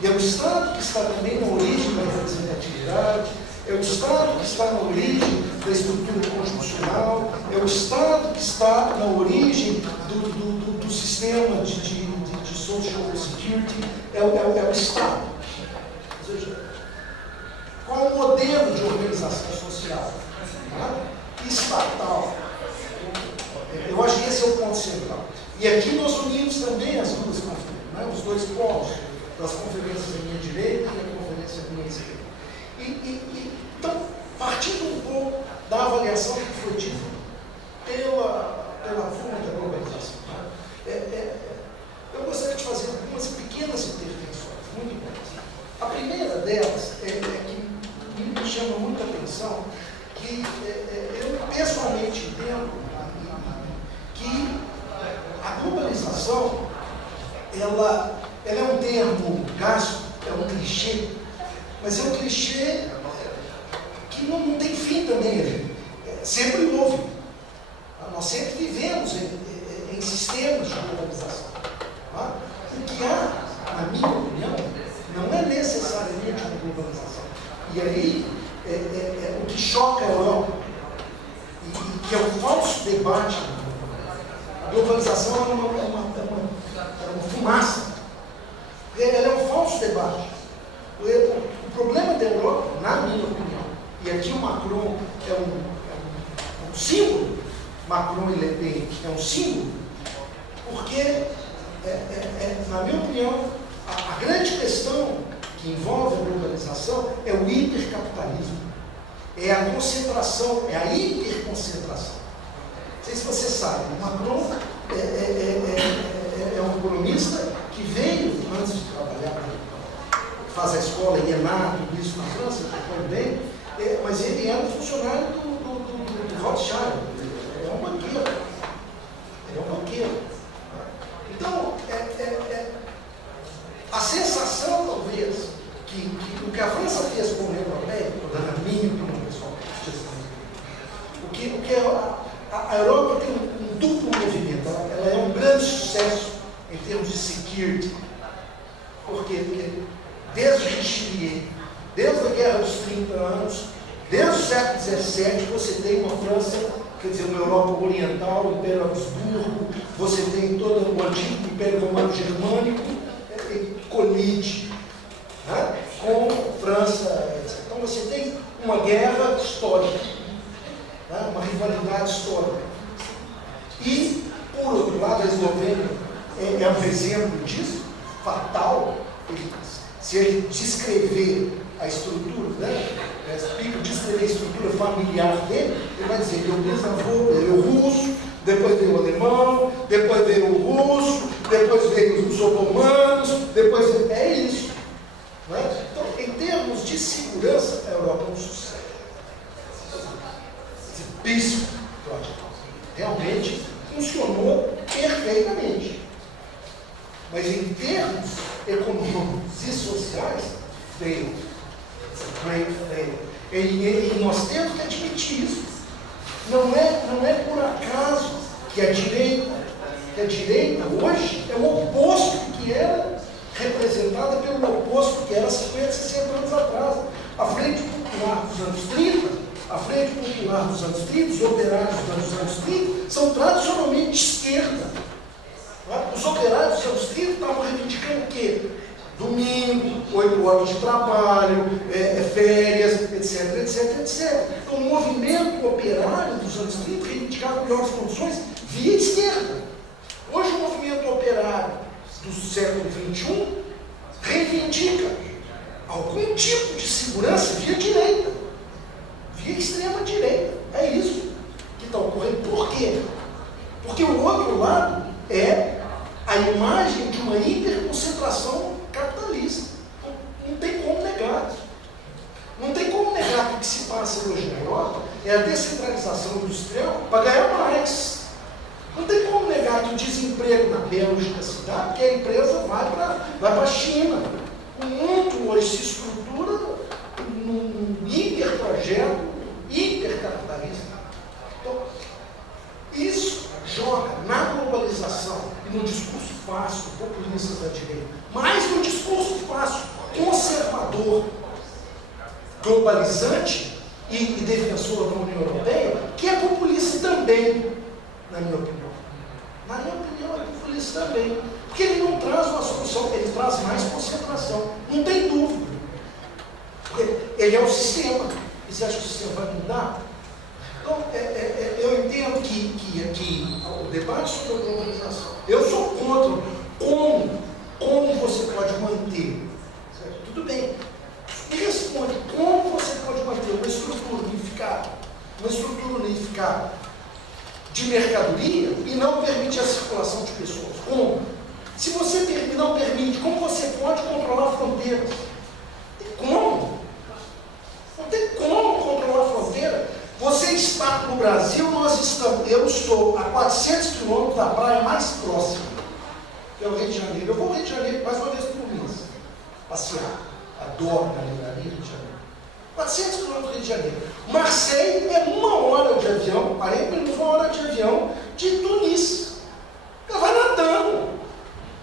e é o Estado que está também na origem da representatividade, é o Estado que está na origem da estrutura constitucional, é o Estado que está na origem do sistema de social security, é o Estado. Ou seja, qual o modelo de organização social? Estatal. Eu acho que esse é o ponto central. E aqui nós unimos também as duas conferências, os dois polos, das conferências à minha direita e a conferência à minha esquerda. Então, partindo um pouco da avaliação que foi dita pela forma da globalização, eu gostaria de fazer algumas pequenas intervenções, muito importantes. A primeira delas é que me chama muita atenção, que eu pessoalmente entendo que a globalização ela é um termo gasto, é um clichê, mas é um clichê que não tem fim também. Sempre houve. Nós sempre vivemos em sistemas de globalização. O que há, na minha opinião, não é necessariamente uma globalização. E aí, o que choca a Europa, e que é um falso debate, a globalização é uma fumaça. Ela é um falso debate. O problema da Europa, na minha opinião, e aqui o Macron é um símbolo, Macron e Le Pen é um símbolo, porque, na minha opinião, a grande questão que envolve a globalização é o hipercapitalismo, é a concentração, é a hiperconcentração. Não sei se você sabe, o Macron é um economista que veio, antes de trabalhar, faz a escola em ENA, tudo isso na França, foi bem, mas ele era um funcionário do Rothschild, ele é um banqueiro. Então, a sensação, talvez, que o que a França fez com a União Europeia, na minha opinião pessoal, a Europa tem um duplo movimento, ela é um grande sucesso em termos de security. Por quê? Porque desde Richelieu, desde a Guerra dos 30 anos, desde o século XVII, você tem uma França quer dizer, uma Europa Oriental, o Império Habsburgo, você tem todo o antigo Império Romano Germânico, colide, né, com França, etc. Então você tem uma guerra histórica, né, uma rivalidade histórica. E, por outro lado, a Eslovênia é um exemplo disso, fatal. Se ele descrever a estrutura, né, descrever a estrutura familiar dele, ele vai dizer que o bisavô veio o russo, depois veio o alemão, depois veio o russo, depois veio os otomanos, depois veio... É isso. Né? Então, em termos de segurança, a Europa é um sucesso. Isso, realmente funcionou perfeitamente. Mas em termos econômicos e sociais, veio. E nós temos que admitir isso. Não é por acaso que a direita hoje é o oposto que era representada pelo oposto que era 50, 60 anos atrás. A Frente Popular dos anos 30, a Frente Popular dos anos 30, os operários dos anos 30, são tradicionalmente de esquerda. Os operários dos anos 30 estavam reivindicando o quê? Domingo, 8 horas de trabalho, férias, etc, etc, etc. Então, o movimento operário dos anos 30 reivindicava melhores condições via esquerda. Hoje, o movimento operário do século XXI reivindica algum tipo de segurança via direita, via extrema direita. É isso que está ocorrendo. Por quê? Porque o outro lado é a imagem de uma hiperconcentração capitalista. Não tem como negar. Não tem como negar que o que se passa hoje na Europa é a descentralização industrial para ganhar mais. Não tem como negar que o desemprego na Bélgica se dá porque a empresa vai para a China. O mundo hoje se estrutura num hiperprojeto hipercapitalista. Então, isso joga na globalização e no discurso fácil, populista da direita, mas no discurso fácil, conservador, globalizante e defensor da União Europeia, que é populista também, na minha opinião. Na minha opinião, é populista também. Porque ele não traz uma solução, ele traz mais concentração. Não tem dúvida. Porque ele é o sistema. E você acha que o sistema vai mudar? Então, eu entendo que o debate sobre a globalização, eu sou contra como você pode manter, certo? Tudo bem, responde como você pode manter uma estrutura unificada de mercadoria e não permite a circulação de pessoas. Como? Se você não permite, como você pode controlar fronteiras? Como? Não tem como controlar a fronteira. Você está no Brasil, eu estou a 400 quilômetros da praia mais próxima, que é o Rio de Janeiro. Eu vou ao Rio de Janeiro mais uma vez por mês, passear. Adoro a livraria Rio de Janeiro. 400 quilômetros do Rio de Janeiro. Marseille é 1 hora de avião, 40 minutos, 1 hora de avião de Tunis. Ela vai nadando.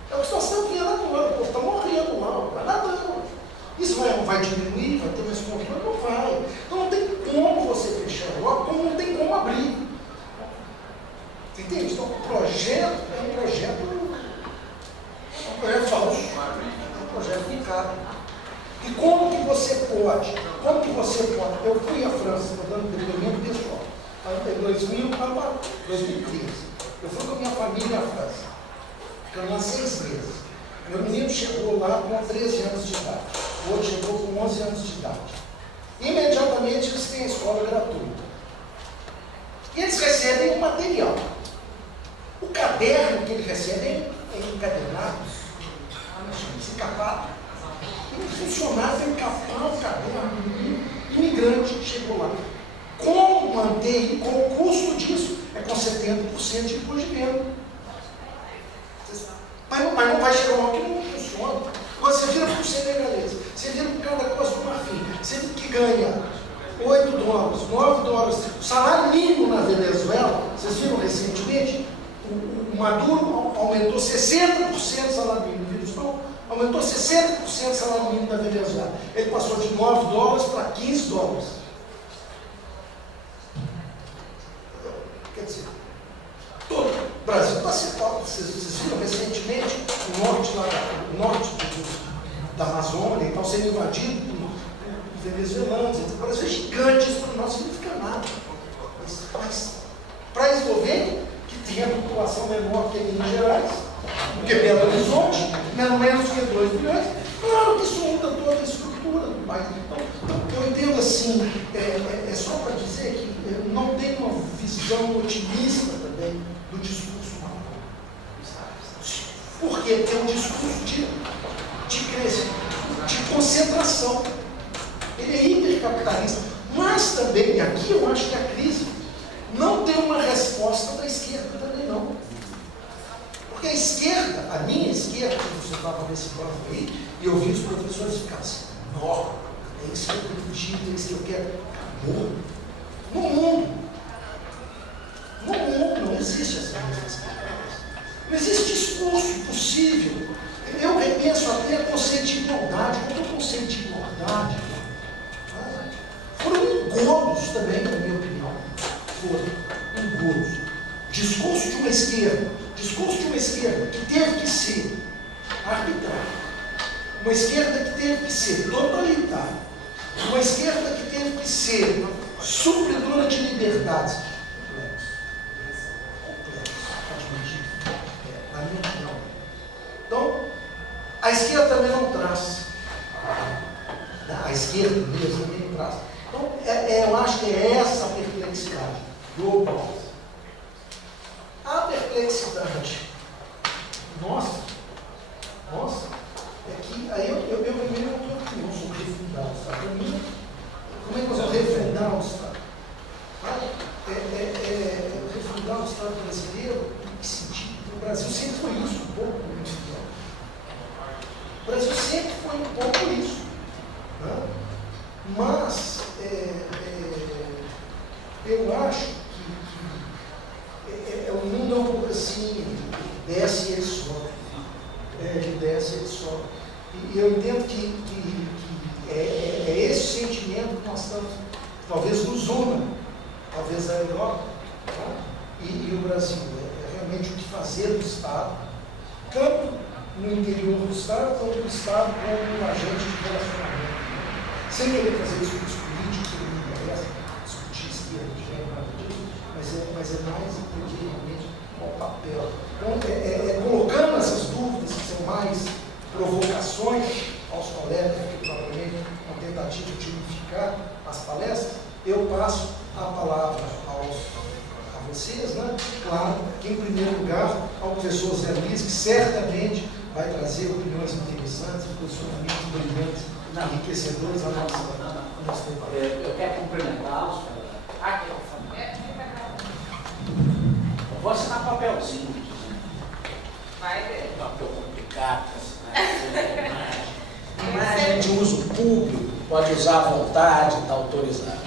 É o que nós estamos vendo agora, o povo está morrendo lá, vai nadando. Isso vai diminuir, vai ter mais controle? Não vai. Então não tem como você fechar a Europa, como não tem como abrir. Entende? Então o projeto é um projeto falso, é um projeto vincado. E como que você pode? Eu fui à França, estou dando depoimento pessoal, em 2013. Eu fui com a minha família à França. Ficamos lá 6 meses. Meu menino chegou lá com 13 anos de idade. O outro chegou com 11 anos de idade. Imediatamente eles têm a escola gratuita. E eles recebem um material. O caderno que eles recebem é encadenado, encapado. Um funcionário encapar o caderno. Imigrante chegou lá. Como manter, qual o custo disso? É com 70% de imposto de renda. Mas não vai chegar uma hora que não funciona. Quando você vira para o senegalês, você vira para o cara da Costa do Marfim, você que ganha 8 dólares, 9 dólares, o salário mínimo na Venezuela, vocês viram recentemente, o Maduro aumentou 60% o salário mínimo, viu isso? Aumentou 60% o salário mínimo da Venezuela. Ele passou de 9 dólares para 15 dólares. vocês viram recentemente o norte da Amazônia e tal, sendo invadido por venezuelanos. O Brasil é gigante, isso para nós não significa nada. Mas para a Eslovênia, que tem a população menor que Minas Gerais, porque Belo Horizonte, menos que 2 bilhões, claro que isso muda toda a estrutura do país. Então eu entendo assim, é só para dizer que não tem uma visão otimista também do discurso macro. Por quê? Porque é um discurso de crescimento, de concentração. Ele é hipercapitalista. Mas também, aqui eu acho que a crise não tem uma resposta da esquerda também não. Porque a esquerda, a minha esquerda, quando você estava nesse banco aí, e eu vi os professores ficarem assim, não, é isso que eu acredito, é isso que eu quero. Acabou. No mundo não existe essa coisas. Não existe discurso possível. Eu repenso até o conceito de igualdade. Qual é o conceito de igualdade? Foram engodos também, na minha opinião. Foram engodos. Discurso de uma esquerda que teve que ser arbitrária, uma esquerda que teve que ser totalitária, uma esquerda que teve que ser supridora de liberdades. Complexo, na minha opinião. Então, a esquerda também não traz. A esquerda mesmo também não traz. Então, eu acho que é essa a perplexidade global. A perplexidade nossa, é que aí eu primeiro não tenho opinião sobre refundar o Estado. Para mim, como é que nós vamos refundar o Estado? Refundar o Estado brasileiro, em que sentido? O Brasil sempre foi isso, um pouco isso. O Brasil sempre foi um pouco isso. Né? Mas eu acho que o mundo é um pouco assim, desce e ele sobe. Ele desce e ele sobe. E eu entendo que é esse sentimento que nós estamos, talvez nos una, talvez a Europa, tá? e o Brasil. É realmente o que fazer do Estado, tanto no interior do Estado, quanto do Estado como um agente de relacionamento. Sem querer fazer discurso político, que não me interessa, discutir esquerda, nada disso, mas é mais entender realmente qual o papel. Então, colocando essas dúvidas, que são mais provocações aos colegas, que provavelmente uma tentativa de unificar as palestras, eu passo a palavra a vocês, né? Claro, que em primeiro lugar ao professor Zé Luiz, que certamente vai trazer opiniões interessantes, posicionamentos brilhantes, enriquecedores a nosso debate. Eu quero cumprimentá-los. Aqui, eu vou assinar papelzinho. Vai ver. Papel complicado, imagem de uso público, pode usar à vontade, está autorizado.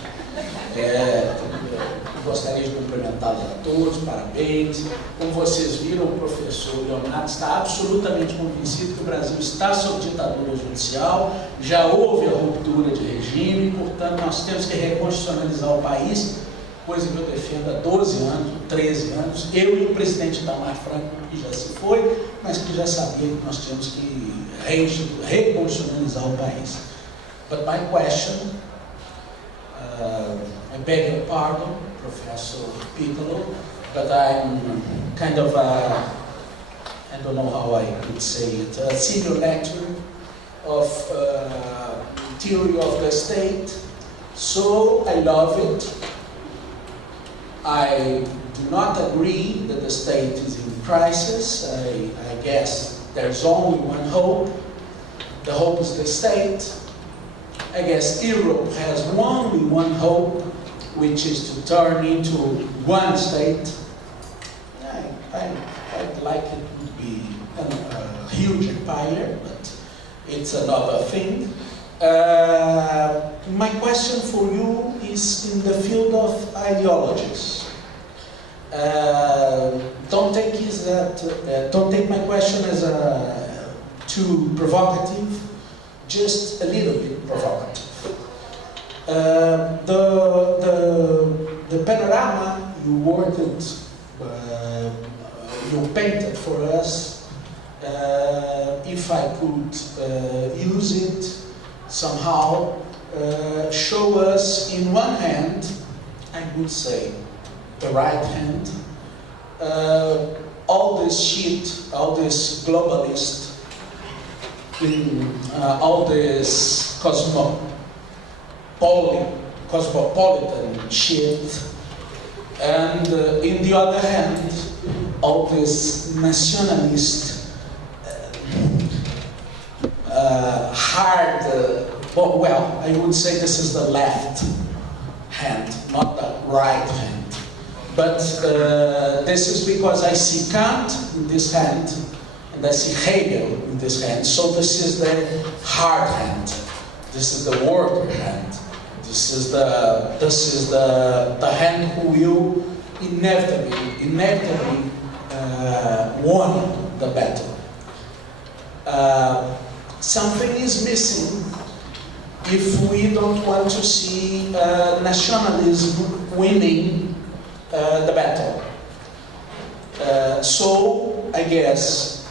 Gostaria de cumprimentá-los a todos, parabéns. Como vocês viram, o professor Leonardo está absolutamente convencido que o Brasil está sob ditadura judicial, já houve a ruptura de regime, portanto nós temos que reconstitucionalizar o país, coisa que eu defendo há 12 anos, 13 anos, eu e o presidente Itamar Franco, que já se foi, mas que já sabia que nós tínhamos que reconstitucionalizar o país. But my question, I beg your pardon, Professor Piccolo, but I'm kind of I don't know how I could say it, a senior lecturer of theory of the state, so I love it. I do not agree that the state is in crisis. I guess there's only one hope. The hope is the state. I guess Europe has only one hope, which is to turn into one state. I'd like it to be a huge empire, but it's another thing. My question for you is in the field of ideologies. Don't take my question as too provocative, just a little bit provocative. The panorama you worked you painted for us, if I could use it somehow, show us in one hand, I would say, the right hand, all this shit, all this globalist, all this cosmopolitan shit, and in the other hand, all this nationalist, hard, well, I would say this is the left hand, not the right hand. But this is because I see Kant in this hand, and I see Hegel in this hand. So this is the hard hand. This is the worker hand. This is the hand who will inevitably won the battle. Something is missing if we don't want to see nationalism winning the battle. So I guess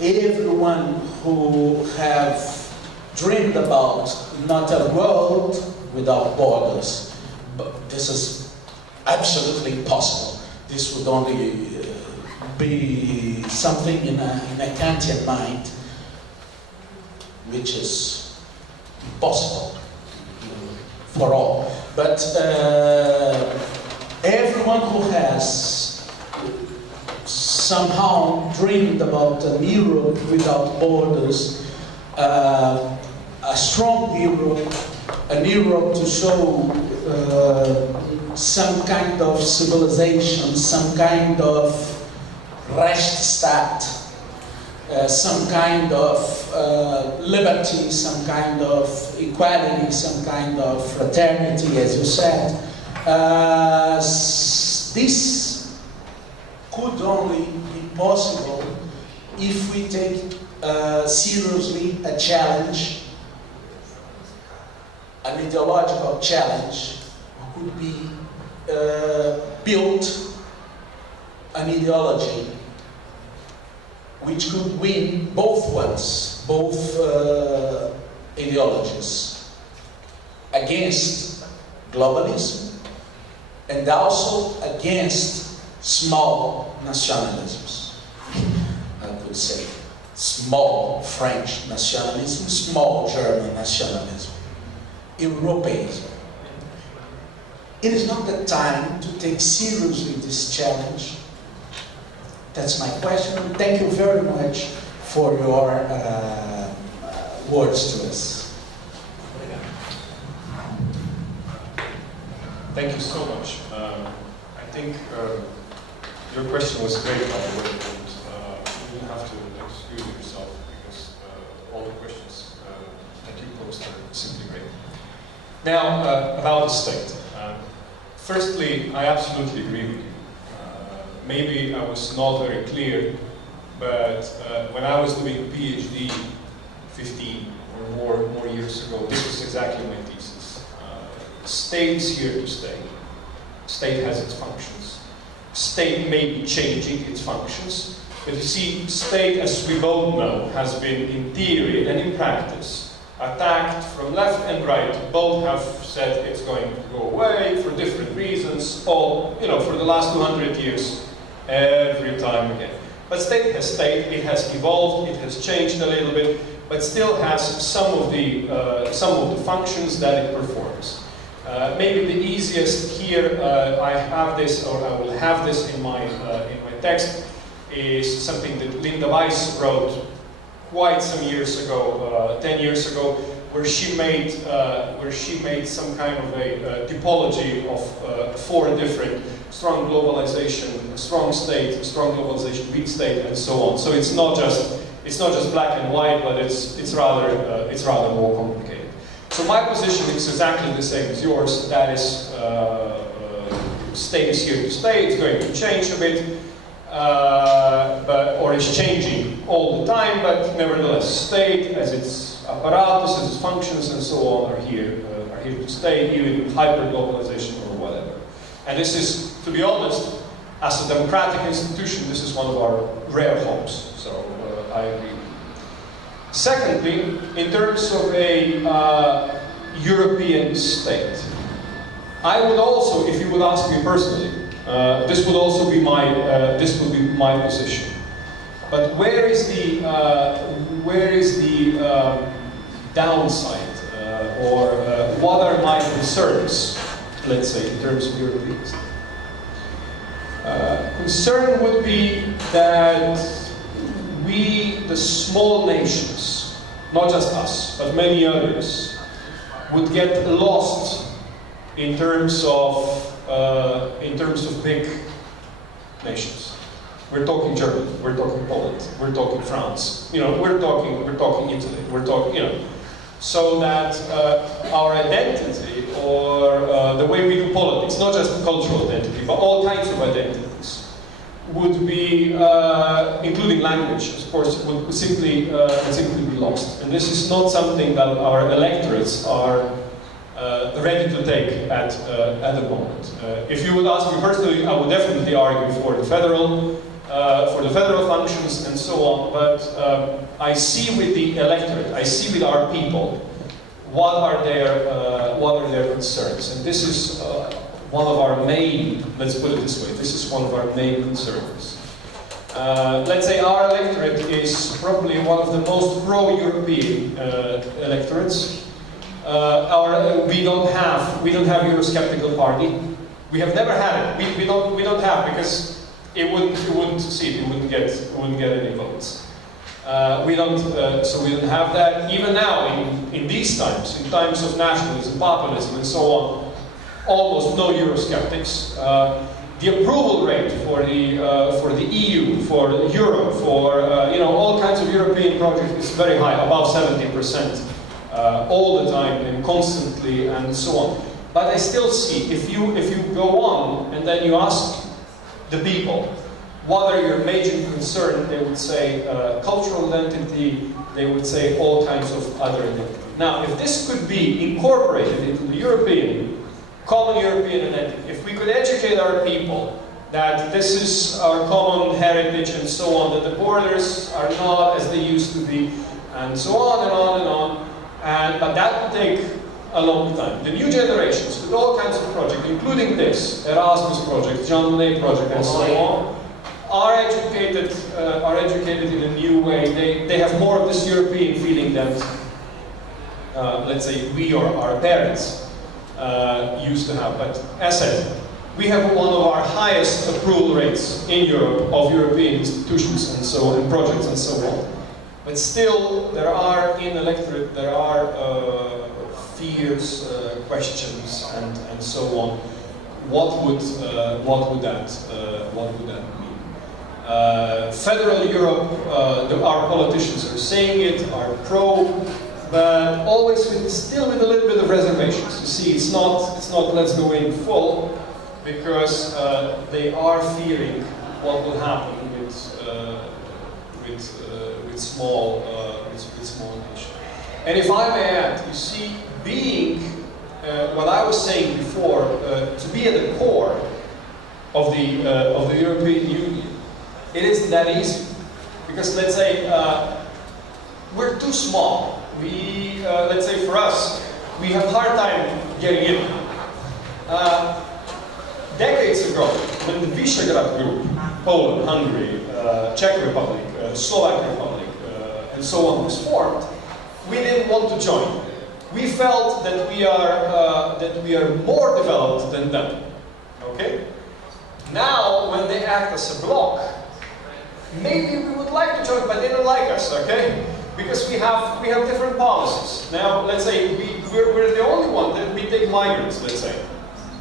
everyone who have dreamed about not a world without borders, but this is absolutely impossible. This would only be something in a Kantian mind, which is impossible for all. But everyone who has somehow dreamed about a Europe without borders, a strong Europe, an Europe to show some kind of civilization, some kind of Rechtsstaat, some kind of liberty, some kind of equality, some kind of fraternity, as you said. This could only be possible if we take seriously a challenge, an ideological challenge. Could be built an ideology which could win both ideologies, against globalism and also against small nationalisms. I could say small French nationalism, small German nationalism, Europeanism. It is not the time to take seriously this challenge. That's my question. Thank you very much for your words to us. Thank you so much. I think your question was great, by the way, and you don't have to excuse yourself because all the questions that you posed are simply great. Now, about the state. Firstly, I absolutely agree with you. Maybe I was not very clear, but when I was doing a PhD 15 or more years ago, this was exactly my thesis. State is here to stay. State has its functions. State may be changing its functions, but you see, state, as we both know, has been in theory and in practice attacked from left and right. Both have said it's going to go away for different reasons, all, for the last 200 years, every time again. But state, it has evolved, it has changed a little bit, but still has some of the functions that it performs. Maybe the easiest here, I have this, or I will have this in my text, is something that Linda Weiss wrote quite some years ago, 10 years ago, where she made some kind of a typology of 4 different: strong globalization, strong state, strong globalization, weak state, and so on. So it's not just black and white, but it's rather more complicated. So my position is exactly the same as yours. That is, state is here to stay. It's going to change a bit. Or it's changing all the time, but nevertheless, state as its apparatus, as its functions, and so on are here to stay, even with hyper-globalization or whatever. And this is, to be honest, as a democratic institution, this is one of our rare hopes. So I agree. Secondly, in terms of a European state, I would also, if you would ask me personally, this would also be my position. But where is the downside, or what are my concerns? Let's say in terms of European state. Concern would be that we, the small nations, not just us, but many others, would get lost in terms of big nations. We're talking Germany, we're talking Poland, we're talking France. We're talking Italy, we're talking so that our identity, or the way we do politics, not just cultural identity, but all kinds of identities, would be, including language, of course, would simply be lost. And this is not something that our electorates are ready to take at the moment. If you would ask me personally, I would definitely argue for the federal functions and so on. But I see with the electorate, I see with our people, what are their concerns, and this is one of our main. Let's put it this way. This is one of our main concerns. Let's say our electorate is probably one of the most pro-European electorates. We don't have Eurosceptical party. We have never had it. We don't have, because it wouldn't succeed. It wouldn't get any votes. We don't have that. Even now, in these times, in times of nationalism, populism, and so on, almost no Eurosceptics. The approval rate for the EU, for Europe, for all kinds of European projects is very high, above 70%, all the time and constantly and so on. But I still see, if you go on and then you ask the people, what are your major concerns? They would say cultural identity. They would say all kinds of other identity. Now, if this could be incorporated into the common European identity, if we could educate our people that this is our common heritage and so on, that the borders are not as they used to be, and so on and on and on, but that would take a long time. The new generations, with all kinds of projects, including this Erasmus project, Jean Monnet project, and so on, are educated in a new way. They have more of this European feeling that, let's say, we or our parents used to have. But as said, we have one of our highest approval rates in Europe of European institutions and so on, and projects and so on. But still, there are in electorate fears, questions, and so on. What would that mean? Federal Europe, our politicians are saying it, are pro, but always still with a little bit of reservations. You see, it's not let's go in full, because they are fearing what will happen with small nations. And if I may add, you see, being what I was saying before, to be at the core of the European Union, it isn't that easy, because let's say we're too small. Let's say for us, we have a hard time getting in. Decades ago, when the Visegrad Group, Poland, Hungary, Czech Republic, Slovak Republic, and so on was formed, we didn't want to join. We felt that we are more developed than them. Okay? Now, when they act as a bloc, maybe we would like to join, but they don't like us. Okay? Because we have different policies. Now, let's say we're the only one that we take migrants. Let's say.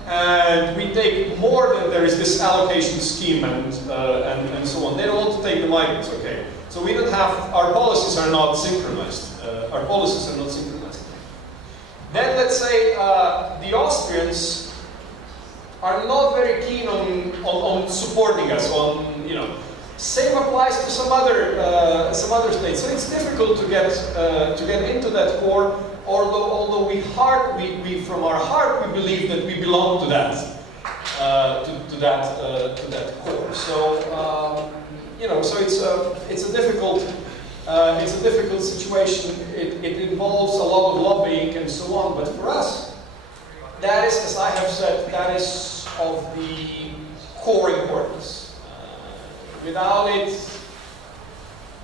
And we take more than there is this allocation scheme and so on. They don't want to take the migrants, okay? So we don't have, our policies are not synchronized. Then let's say the Austrians are not very keen on supporting us. Same applies to some other states. So it's difficult to get into that core. Although we from our heart we believe that we belong to that to that core. So so it's a difficult situation. It involves a lot of lobbying and so on. But for us, that is, as I have said, that is of the core importance. Without it,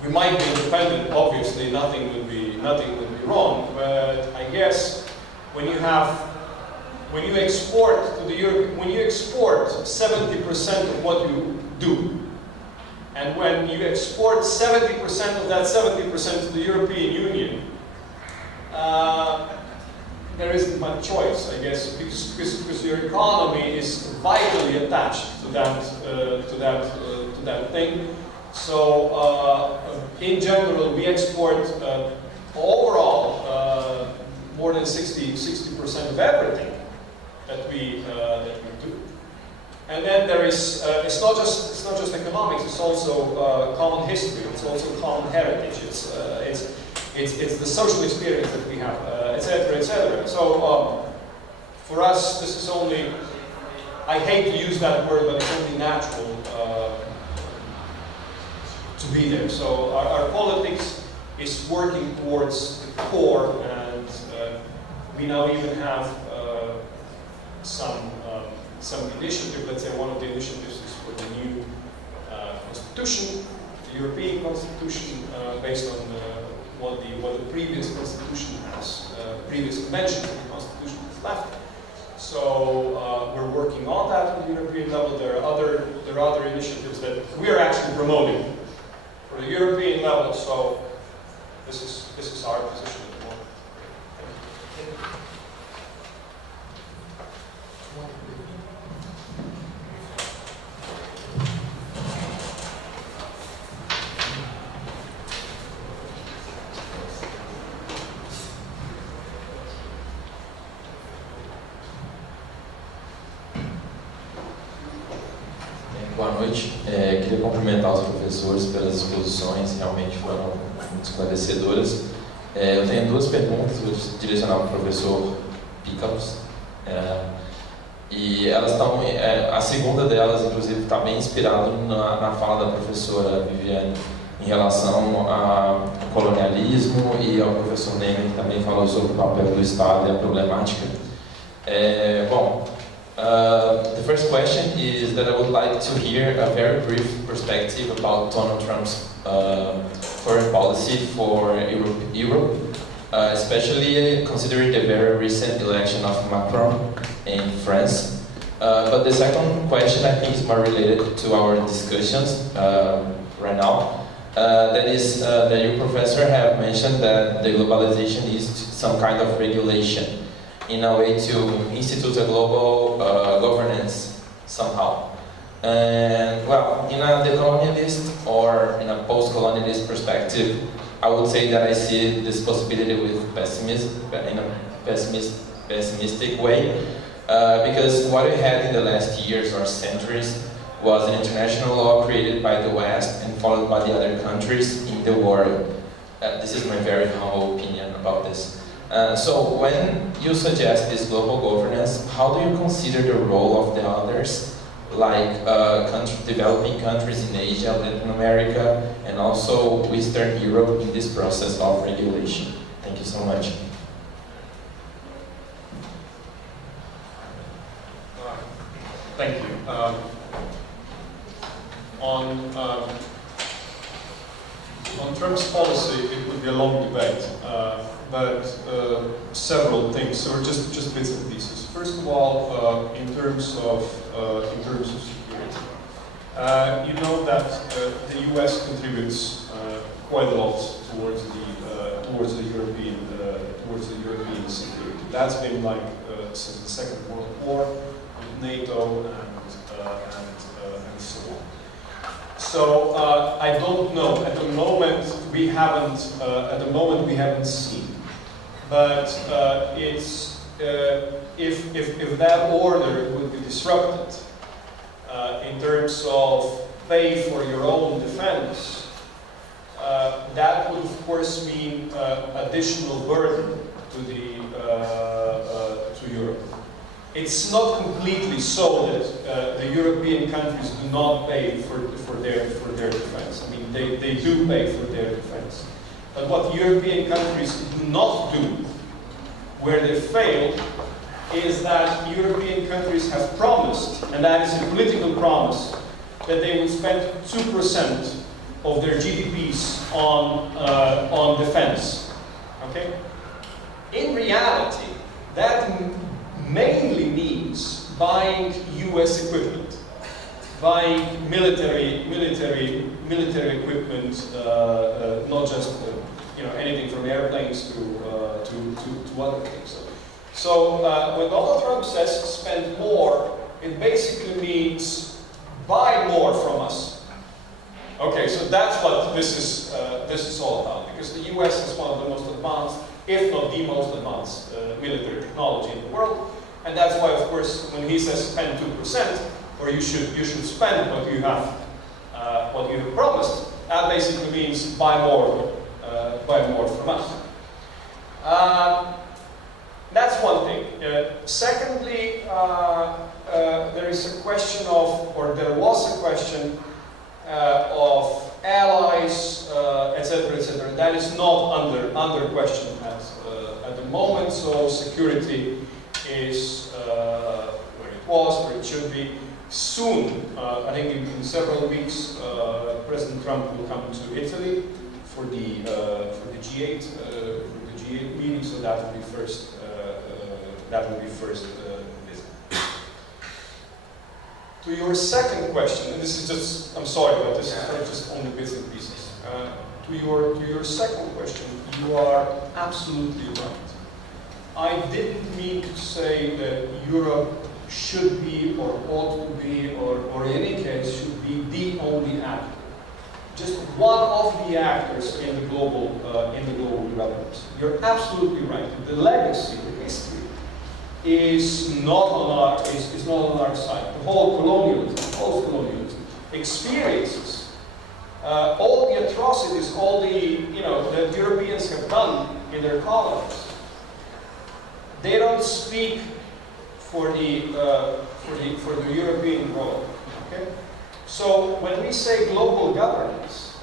we might be independent. Obviously, nothing would be wrong. But I guess when you export to the Europe, when you export 70% of what you do, and when you export 70% of that 70% to the European Union, there isn't much choice, I guess, because your economy is vitally attached to that thing. So, in general, we export overall more than 60% of everything that we do. And then there is it's not just economics. It's also common history. It's also common heritage. It's the social experience that we have, etc., etc. So for us, this is only. I hate to use that word, but it's only natural to be there. So our politics is working towards the core, and we now even have some initiative. Let's say one of the initiatives is for the new constitution, the European constitution, based on what the previous constitution has, previous convention of the constitution has left. So we're working on that at the European level. There are other initiatives that we are actually promoting for the European level. So this is our position at the moment. Boa noite. Queria cumprimentar os professores pelas exposições, realmente foram muito esclarecedoras. Eu tenho duas perguntas, vou direcionar para o professor Picaus. E elas estão, a segunda delas, inclusive, está bem inspirada na fala da professora Viviane em relação ao colonialismo, e ao professor Neyman, que também falou sobre o papel do Estado e a problemática. The first question is that I would like to hear a very brief perspective about Donald Trump's foreign policy for Europe, especially considering the very recent election of Macron in France. But the second question, I think, is more related to our discussions right now. That is, that you, professor, have mentioned that the globalization is some kind of regulation in a way to institute a global governance somehow. And well, in a decolonialist or in a post-colonialist perspective, I would say that I see this possibility with pessimism, in a pessimistic way, because what we had in the last years or centuries was an international law created by the West and followed by the other countries in the world. This is my very humble opinion about this. So when you suggest this global governance, how do you consider the role of the others, like developing countries in Asia, Latin America, and also Western Europe in this process of regulation? Thank you so much. Thank you. On Trump's policy, it would be a long debate, but several things. So just bits and pieces. First of all, in terms of security, you know that the U.S. contributes quite a lot towards the European security. That's been like since the Second World War with NATO and so on. So I don't know. At the moment we haven't seen. But it's if that order would be disrupted in terms of pay for your own defense, that would of course mean additional burden to Europe. it's not completely so that the European countries do not pay for their defense. I mean, they do pay for their defense. But what European countries do not do, where they fail, is that European countries have promised, and that is a political promise, that they will spend 2% of their GDPs on defense. Okay? In reality, that mainly means buying US equipment, buying military equipment, not just anything from airplanes to other things. So when Donald Trump says spend more, it basically means buy more from us. Okay, so that's what this is all about, because the US is one of the most advanced, if not the most advanced, military technology in the world, and that's why, of course, when he says spend 2%, or you should spend what you have promised, that basically means buy more from us. That's one thing. Secondly, there is a question of, or there was a question of allies, etc., etc. That is not under question at the moment. So security is where it was, where it should be. Soon, I think in several weeks, President Trump will come to Italy for the G8 meeting. So that will be first. Visit. To your second question, and this is just, I'm sorry, but this is just only bits and pieces. To your second question, you are absolutely right. I didn't mean to say that Europe should be, or ought to be, or in any case should be the only actor. Just one of the actors in the global development. You're absolutely right. The legacy, the history, is not on our side. The whole colonialism, post-colonialism, experiences, all the atrocities, all the that Europeans have done in their colonies. They don't speak for the European role. Okay? So when we say global governance,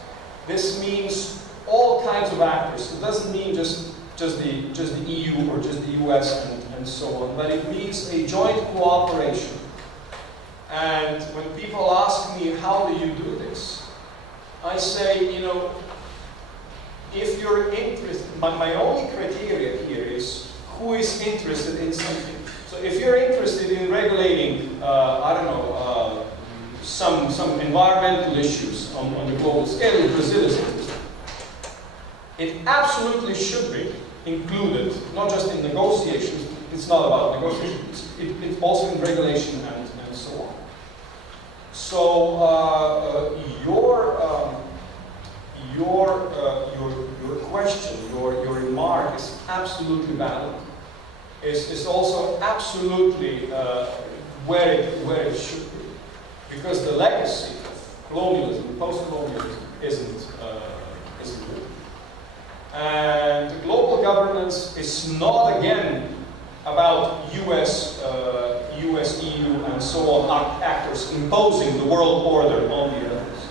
this means all kinds of actors. It doesn't mean just the EU or just the US and so on, but it means a joint cooperation. And when people ask me, how do you do this? I say, if you're interested, my only criteria here is who is interested in something. So if you're interested in regulating, some environmental issues on the global scale, Brazil is interested. It absolutely should be included, not just in negotiations. It's not about negotiations. It's also in regulation and so on. So your question, your remark is absolutely valid. Is also absolutely where it should be, because the legacy of colonialism, post-colonialism, isn't good. And global governance is not again about US, EU, and so on actors imposing the world order on the others,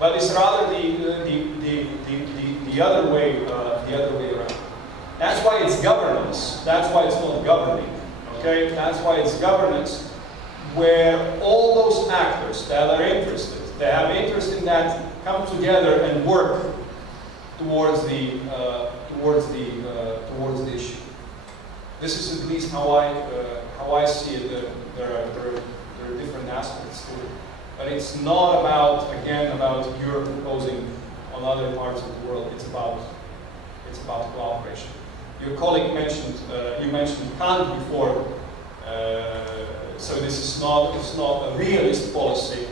but it's rather the other way around. That's why it's governance. That's why it's not governing. Okay? That's why it's governance, where all those actors that are interested, they have interest in that, come together and work towards the issue. This is at least how I see it. There are different aspects to it, but it's not about Europe imposing on other parts of the world. It's about cooperation. Your colleague mentioned Kant before, so this is not a realist policy,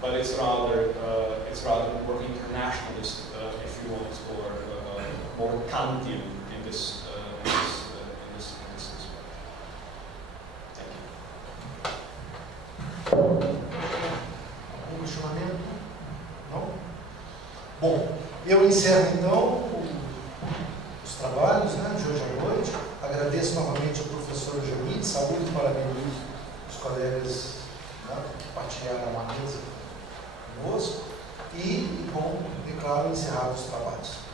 but it's rather more internationalist, if you want, or more Kantian in this respect. Thank you. Algum questionamento? Não? Bom, eu encerro então os trabalhos, de hoje à noite. Agradeço novamente ao professor Janine novamente, saúdo e parabenizo os colegas, né, que partilharam a mesa conosco e, bom, declaro encerrados os trabalhos.